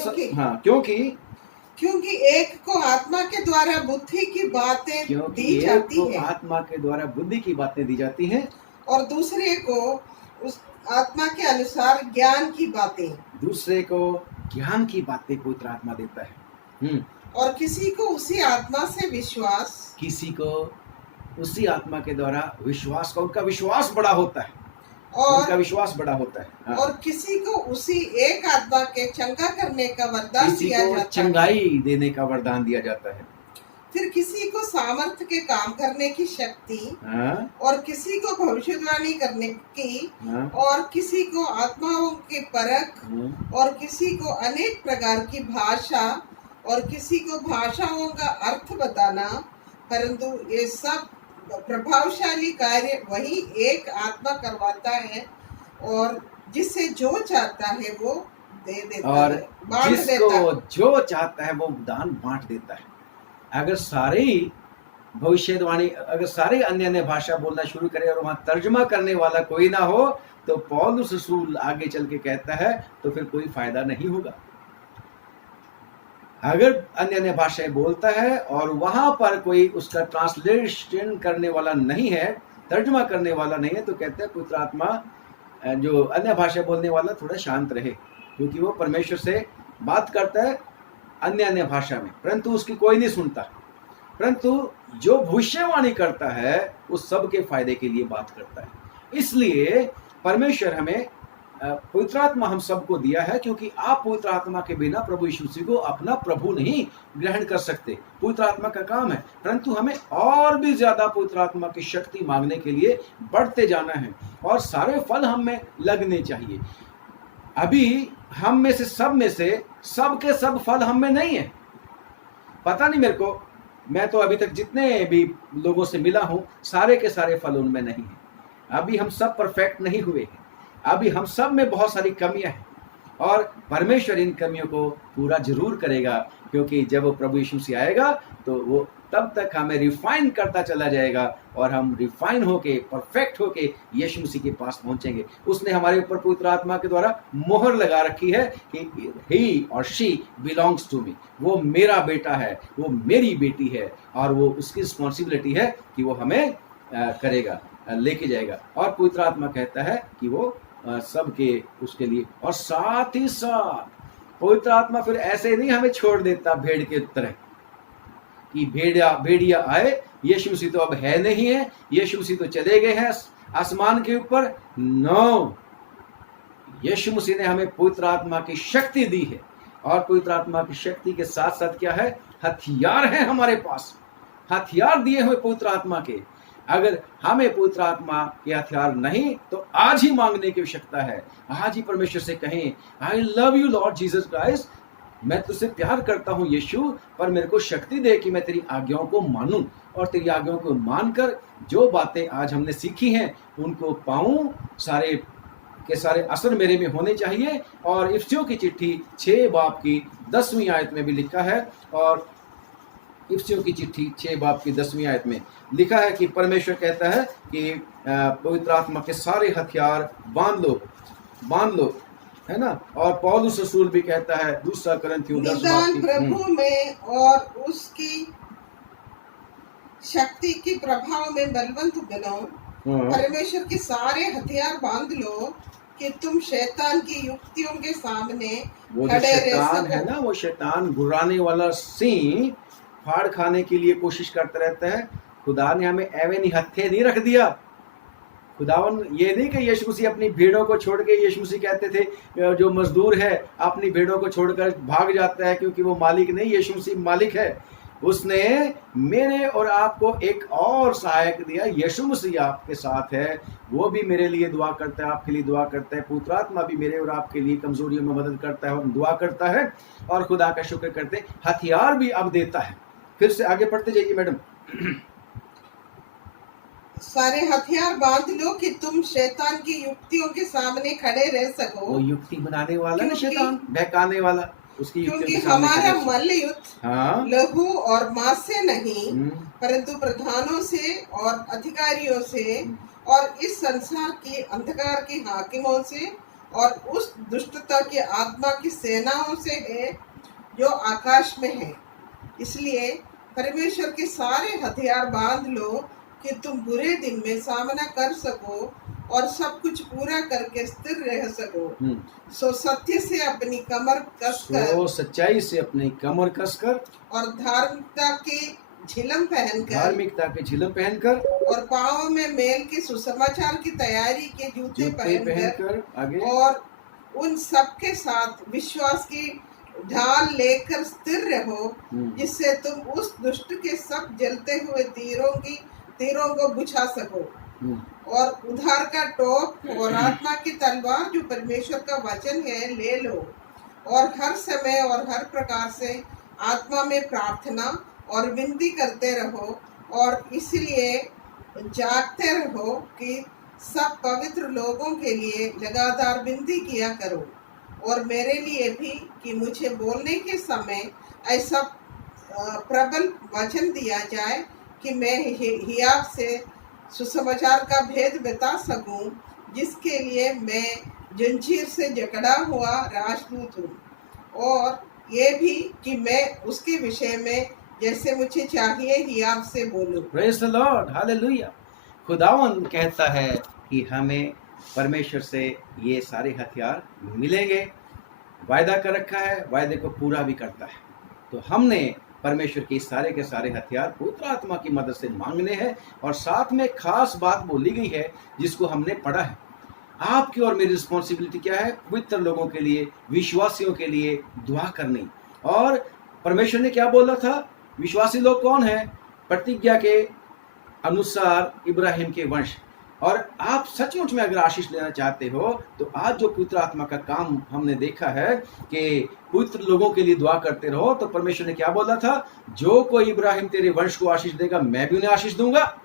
क्योंकि एक को आत्मा के द्वारा बुद्धि की बातें दी जाती है, आत्मा के द्वारा बुद्धि की बातें दी जाती हैं, और दूसरे को उस आत्मा के अनुसार ज्ञान की बातें, दूसरे को ज्ञान की बातें पवित्र आत्मा देता है। और किसी को उसी आत्मा से विश्वास, किसी को उसी आत्मा के द्वारा विश्वास का, उनका विश्वास बड़ा होता है, और उनका विश्वास बड़ा होता है। हाँ। और किसी को उसी एक आत्मा के चंगा करने का वरदान दिया जाता है, चंगाई देने का वरदान दिया जाता है। फिर किसी को सामर्थ्य के काम करने की शक्ति, और किसी को भविष्यवाणी करने की, और किसी को आत्माओं के परख, और किसी को अनेक प्रकार की भाषा, और किसी को भाषाओं का अर्थ बताना। परंतु ये सब प्रभावशाली कार्य वही एक आत्मा करवाता है, और जिससे जो चाहता है वो दे देता और है, बांट जिसको देता है। जो चाहता है वो दान बांट देता है। अगर सारे भविष्यवाणी, अगर सारे अन्य अन्य भाषा बोलना शुरू करें और वहां तर्जुमा करने वाला कोई ना हो, तो पौलुस रसूल आगे चल के कहता है तो फिर कोई फायदा नहीं होगा। अगर अन्य अन्य भाषाएं बोलता है और वहां पर कोई उसका ट्रांसलेशन करने वाला नहीं है, तर्जुमा करने वाला नहीं है, तो कहते हैं पवित्र आत्मा जो अन्य भाषा बोलने वाला थोड़ा शांत रहे, क्योंकि वो परमेश्वर से बात करता है अन्य अन्य भाषा में, परंतु उसकी कोई नहीं सुनता। परंतु जो भविष्यवाणी करता है उस सब के फायदे के लिए बात करता है। इसलिए परमेश्वर हमें पवित्र आत्मा हम सबको दिया है, क्योंकि आप पवित्र आत्मा के बिना प्रभु यीशु मसीह को अपना प्रभु नहीं ग्रहण कर सकते। पवित्र आत्मा का काम है, परंतु हमें और भी ज्यादा पवित्र आत्मा की शक्ति मांगने के लिए बढ़ते जाना है, और सारे फल हम में लगने चाहिए। अभी हम में से सब के सब फल हम में नहीं है। पता नहीं मेरे को, मैं तो अभी तक जितने भी लोगों से मिला हूं, सारे के सारे फल उनमें नहीं है। अभी हम सब परफेक्ट नहीं हुए हैं। अभी हम सब में बहुत सारी कमियां हैं, और परमेश्वर इन कमियों को पूरा जरूर करेगा, क्योंकि जब वो प्रभु यीशु मसीह आएगा तो वो तब तक हमें रिफाइन करता चला जाएगा, और हम रिफाइन होके, परफेक्ट होके यीशु मसीह के पास पहुंचेंगे। उसने हमारे ऊपर पवित्र आत्मा के द्वारा मोहर लगा रखी है कि ही और शी बिलोंग्स टू मी, वो मेरा बेटा है, वो मेरी बेटी है, और वो उसकी रिस्पॉन्सिबिलिटी है कि वो हमें करेगा, लेके जाएगा। और पवित्र आत्मा कहता है कि वो सबके उसके लिए, और साथ ही साथ पवित्र आत्मा फिर ऐसे नहीं हमें छोड़ देता भेड़ के तरह कि भेड़िया आए, यीशु मसीह तो अब है नहीं है, यीशु मसीह तो चले गए हैं आसमान के ऊपर। नो, यीशु मसीह ने हमें पवित्र आत्मा की शक्ति दी है, और पवित्र आत्मा की शक्ति के साथ साथ क्या है, हथियार है हमारे पास, हथियार दिए हुए पवित्र आत्मा के। अगर हमें पवित्र आत्मा के हथियार नहीं, तो आज ही मांगने की आवश्यकता है। आज ही परमेश्वर से कहें, I love you Lord Jesus Christ, मैं तुझसे प्यार करता हूं यीशु, पर मेरे को शक्ति दे कि मैं तेरी आज्ञाओं को मानूं, और तेरी आज्ञाओं को मानकर जो बातें आज हमने सीखी हैं उनको पाऊं, सारे के सारे असर मेरे में होने चाहिए। और इफिसियों की चिट्ठी 6 बाब की 10वीं आयत में भी लिखा है, और इफिसियों की चिट्ठी 6 बाब की 10वीं आयत में लिखा है कि परमेश्वर कहता है कि पवित्र आत्मा के सारे हथियार बांध लो, है ना। और पौलुस रसूल भी कहता है, दूसरा कुरिन्थियों 10 बाब की, प्रभु में और उसकी शक्ति के प्रभाव में बलवंत बनो, परमेश्वर के सारे हथियार बांध लो कि तुम शैतान की युक्तियों के सामने वो जो शैतान है ना, वो शैतान घुराने वाला सिंह फाड़ खाने के लिए कोशिश करता रहता है। खुदा ने हमें एवे नहीं हत्थे नहीं रख दिया, खुदावन ये नहीं कि यीशु मसीह अपनी भेड़ों को छोड़ के, यीशु मसीह कहते थे जो मजदूर है अपनी भेड़ों को छोड़कर भाग जाता है क्योंकि वो मालिक नहीं, यीशु मसीह मालिक है। उसने मेरे और आपको एक और सहायक दिया, यीशु मसीह आपके साथ है, वो भी मेरे लिए दुआ करता है, आपके लिए दुआ करता है। पवित्र आत्मा भी मेरे और आपके लिए कमजोरियों में मदद करता है और दुआ करता है, और खुदा का शुक्र करते हथियार भी अब देता है। फिर से आगे पढ़ते जाइए मैडम। सारे हथियार बांध लो कि तुम शैतान की युक्तियों के सामने खड़े रह सको। वो युक्ति बनाने वाला ना, क्योंकि- शैतान बहकाने वाला, उसकी युक्तियों क्योंकि के सामने हमारा खड़े हो। मल्ल युद्ध हाँ, लहू और मांस से नहीं, हम्म, परंतु प्रधानों से और अधिकारियों से और इस संसार की अंधकार के हाकिमों से और उस दुष्टता की आत्मा की सेनाओं से है जो आकाश में है। इसलिए परमेश्वर के सारे हथियार बांध लो कि तुम बुरे दिन में सामना कर सको और सब कुछ पूरा करके स्थिर रह सको। सो सत्य से अपनी कमर कसकर सो सच्चाई से अपनी कमर कसकर और धार्मिकता की झिलम पहनकर धार्मिकता के झिलम पहनकर और पाँव में मेल के सुसमाचार की तैयारी के जूते जूते पहनकर पहनकर आगे और उन सब के साथ विश्वास की ढाल लेकर स्थिर रहो, जिससे तुम उस दुष्ट के सब जलते हुए तीरों को बुझा सको। और उधार का टोप और आत्मा की तलवार जो परमेश्वर का वचन है ले लो, और हर समय और हर प्रकार से आत्मा में प्रार्थना और विनती करते रहो, और इसलिए जागते रहो कि सब पवित्र लोगों के लिए लगातार विनती किया करो, और मेरे लिए भी कि मुझे बोलने के समय ऐसा प्रबल वचन दिया जाए कि मैं हियाव से सुसमाचार का भेद बता सकूं, जिसके लिए मैं जंजीर से जकड़ा हुआ राजदूत हूँ, और ये भी कि मैं उसके विषय में जैसे मुझे चाहिए हियाव से बोलूं। Praise the Lord, hallelujah. खुदावन कहता है कि हमें परमेश्वर से ये सारे हथियार मिलेंगे, वायदा कर रखा है, वायदे को पूरा भी करता है। तो हमने परमेश्वर के सारे के सारे हथियार पवित्र आत्मा की मदद से मांगने हैं, और साथ में खास बात बोली गई है जिसको हमने पढ़ा है। आपकी और मेरी रिस्पॉन्सिबिलिटी क्या है? पवित्र लोगों के लिए, विश्वासियों के लिए दुआ करनी। और परमेश्वर ने क्या बोला था? विश्वासी लोग कौन है? प्रतिज्ञा के अनुसार इब्राहिम के वंश। और आप सचमुच में अगर आशीष लेना चाहते हो तो आज जो पवित्र आत्मा का काम हमने देखा है कि पवित्र लोगों के लिए दुआ करते रहो, तो परमेश्वर ने क्या बोला था? जो कोई इब्राहिम तेरे वंश को आशीष देगा मैं भी उन्हें आशीष दूंगा,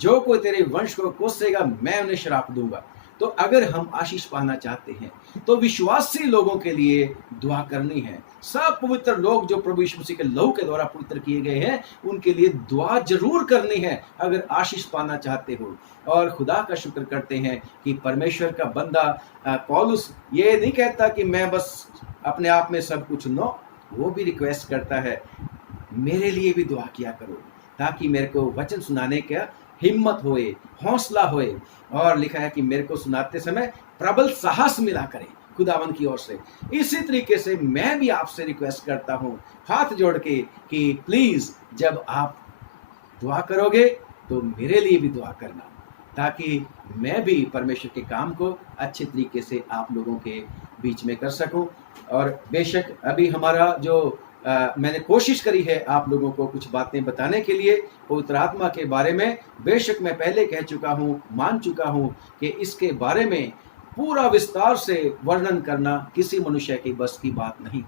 जो कोई तेरे वंश को कोसेगा मैं उन्हें श्राप दूंगा। तो अगर हम आशीष पाना चाहते हैं तो विश्वासी लोगों के लिए दुआ करनी है। सब पवित्र लोग जो प्रभु यीशु मसीह के लहू के द्वारा पवित्र किए गए हैं उनके लिए दुआ जरूर करनी है अगर आशीष पाना चाहते हो। और खुदा का शुक्र करते हैं कि परमेश्वर का बंदा पौलुस ये नहीं कहता कि मैं बस अपने आप में सब कुछ नो, वो भी रिक्वेस्ट करता है मेरे लिए भी दुआ किया करो ताकि मेरे को वचन सुनाने का हिम्मत होए, हौसला होए। और लिखा है कि मेरे को सुनाते समय प्रबल साहस मिला करे खुदावन की ओर से। इसी तरीके से मैं भी आपसे रिक्वेस्ट करता हूँ हाथ जोड़ के कि प्लीज जब आप दुआ करोगे तो मेरे लिए भी दुआ करना, ताकि मैं भी परमेश्वर के काम को अच्छे तरीके से आप लोगों के बीच में कर सकूं। और बेशक अभी हमारा जो मैंने कोशिश करी है आप लोगों को कुछ बातें बताने के लिए पवित्र आत्मा के बारे में। बेशक मैं पहले कह चुका हूँ, मान चुका हूँ कि इसके बारे में पूरा विस्तार से वर्णन करना किसी मनुष्य की बस की बात नहीं,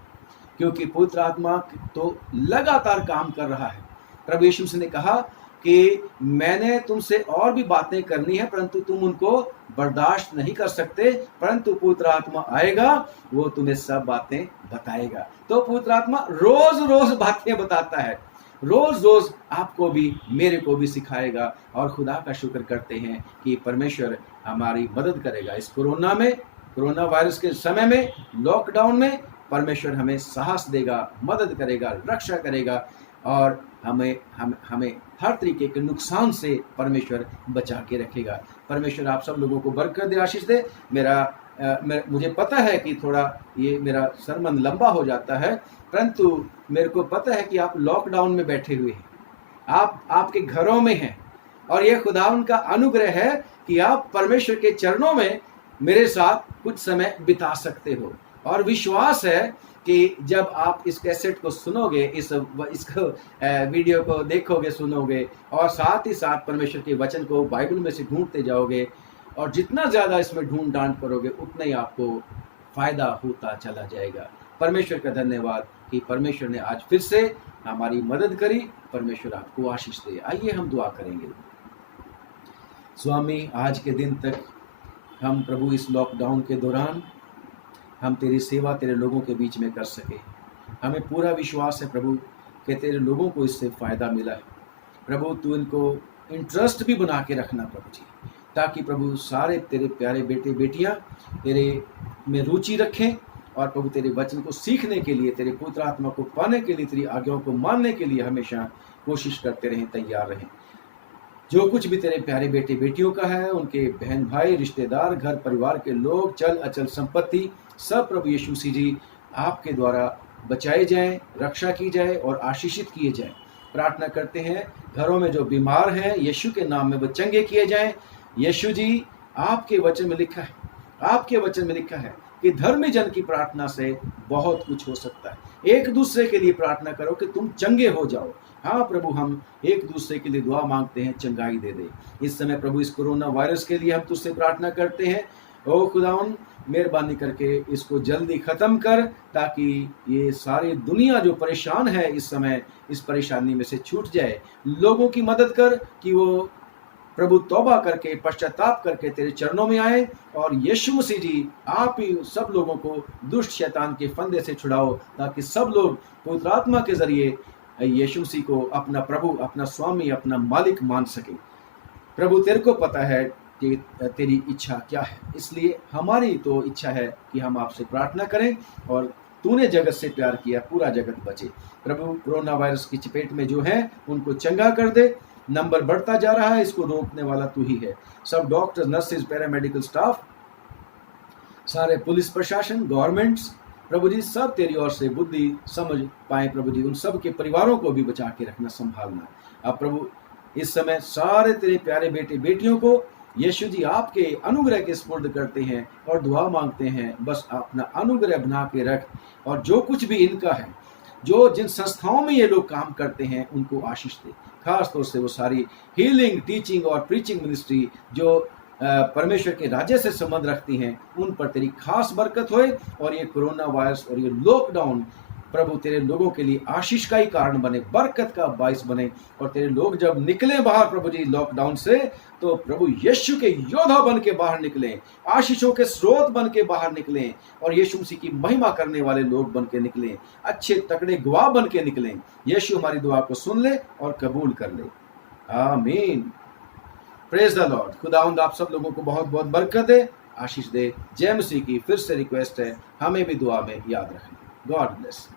क्योंकि पवित्र आत्मा तो लगातार काम कर रहा है। प्रभु यीशु मसीह ने कहा कि मैंने तुमसे और भी बातें करनी है परंतु तुम उनको बर्दाश्त नहीं कर सकते, परंतु पवित्र आत्मा आएगा वो तुम्हें सब बातें बताएगा। तो पवित्र आत्मा रोज रोज बातें बताता है, रोज रोज आपको भी मेरे को भी सिखाएगा। और खुदा का शुक्र करते हैं कि परमेश्वर हमारी मदद करेगा इस कोरोना वायरस के समय में, लॉकडाउन में। परमेश्वर हमें साहस देगा, मदद करेगा, रक्षा करेगा, और हमें हर तरीके के नुकसान से परमेश्वर बचा के रखेगा। परमेश्वर आप सब लोगों को बरकत दे, आशीष दे। मुझे पता है कि थोड़ा ये मेरा सरमन लंबा हो जाता है, परंतु मेरे को पता है कि आप लॉकडाउन में बैठे हुए हैं, आप आपके घरों में हैं, और ये खुदावन का अनुग्रह है कि आप परमेश्वर के चरणों में मेरे साथ कुछ समय बिता सकते हो। और विश्वास है कि जब आप इस कैसेट को सुनोगे, इसको वीडियो को देखोगे, सुनोगे, और साथ ही साथ परमेश्वर के वचन को बाइबल में से ढूंढते जाओगे, और जितना ज़्यादा इसमें ढूंढ डांट करोगे उतना ही आपको फ़ायदा होता चला जाएगा। परमेश्वर का धन्यवाद कि परमेश्वर ने आज फिर से हमारी मदद करी। परमेश्वर आपको आशीष दे। आइए हम दुआ करेंगे। स्वामी, आज के दिन तक हम प्रभु इस लॉकडाउन के दौरान हम तेरी सेवा तेरे लोगों के बीच में कर सके। हमें पूरा विश्वास है प्रभु कि तेरे लोगों को इससे फ़ायदा मिला है। प्रभु तू इनको इंटरेस्ट भी बना के रखना प्रभु जी, ताकि प्रभु सारे तेरे प्यारे बेटे बेटियां तेरे में रुचि रखें और प्रभु तेरे वचन को सीखने के लिए, तेरे पुत्र आत्मा को पाने के लिए, तेरी आज्ञाओं को मानने के लिए हमेशा कोशिश करते रहें, तैयार रहें। जो कुछ भी तेरे प्यारे बेटे बेटियों का है, उनके बहन भाई, रिश्तेदार, घर परिवार के लोग, चल अचल संपत्ति, सब प्रभु यीशु मसीह जी आपके द्वारा बचाए जाएं, रक्षा की जाए और आशीषित किए जाएं। प्रार्थना करते हैं घरों में जो बीमार हैं यीशु के नाम में वो चंगे किए जाएं। यीशु जी, आपके वचन में लिखा है, आपके वचन में लिखा है कि धर्मी जन की प्रार्थना से बहुत कुछ हो सकता है। एक दूसरे के लिए प्रार्थना करो कि तुम चंगे हो जाओ। हाँ प्रभु, हम एक दूसरे के लिए दुआ मांगते हैं, चंगाई दे दे। इस समय प्रभु इस कोरोना वायरस के लिए हम तुझसे प्रार्थना करते हैं। ओ खुदावन, मेहरबानी करके इसको जल्दी ख़त्म कर, ताकि ये सारी दुनिया जो परेशान है इस समय, इस परेशानी में से छूट जाए। लोगों की मदद कर कि वो प्रभु तौबा करके, पश्चाताप करके तेरे चरणों में आए, और यीशु मसीह जी आप ही सब लोगों को दुष्ट शैतान के फंदे से छुड़ाओ, ताकि सब लोग पवित्र आत्मा के जरिए यीशु मसीह को अपना प्रभु, अपना स्वामी, अपना मालिक मान सके। प्रभु तेरे को पता है कि तेरी इच्छा क्या है, इसलिए हमारी तो इच्छा है कि हम आपसे प्रार्थना करें, और तूने जगत से प्यार किया, पूरा जगत बचे। प्रभु कोरोना वायरस की चपेट में जो है उनको चंगा कर दे। नंबर बढ़ता जा रहा है, इसको रोकने वाला तू ही है। सब डॉक्टर्स, नर्सेज, पैरामेडिकल स्टाफ, सारे पुलिस प्रशासन, गवर्नमेंट्स, प्रभु जी सब तेरी ओर से बुद्धि समझ पाए। प्रभु जी उन सब के परिवारों को भी बचा के रखना, संभालना। अब प्रभु इस समय सारे तेरे प्यारे बेटे बेटियों को यीशु जी आपके अनुग्रह के स्पुर्द करते हैं और दुआ मांगते हैं, बस अपना अनुग्रह बना के रख, और जो कुछ भी इनका है, जो जिन संस्थाओं में ये लोग काम करते हैं उनको आशीष दे। खास तौर से वो सारी हीलिंग, टीचिंग और प्रीचिंग मिनिस्ट्री जो परमेश्वर के राज्य से संबंध रखती हैं, उन पर तेरी खास बरकत होए, और ये कोरोना वायरस और ये लॉकडाउन प्रभु तेरे लोगों के लिए आशीष का ही कारण बने, बरकत का बाइस बने। और तेरे लोग जब निकले बाहर प्रभु जी लॉकडाउन से, तो प्रभु यीशु के योद्धा बन के बाहर निकले, आशीषों के स्रोत बन के बाहर निकले, और यीशु मसीह की महिमा करने वाले लोग बन के निकले, अच्छे तकड़े गवाह बन के निकले। यीशु हमारी दुआ को सुन ले और कबूल कर ले। आमीन। Praise the Lord. खुदावंद आप सब लोगों को बहुत बहुत बरकत दे, आशीष दे। जय मसीह की फिर से रिक्वेस्ट है, हमें भी दुआ में याद रखें। God bless.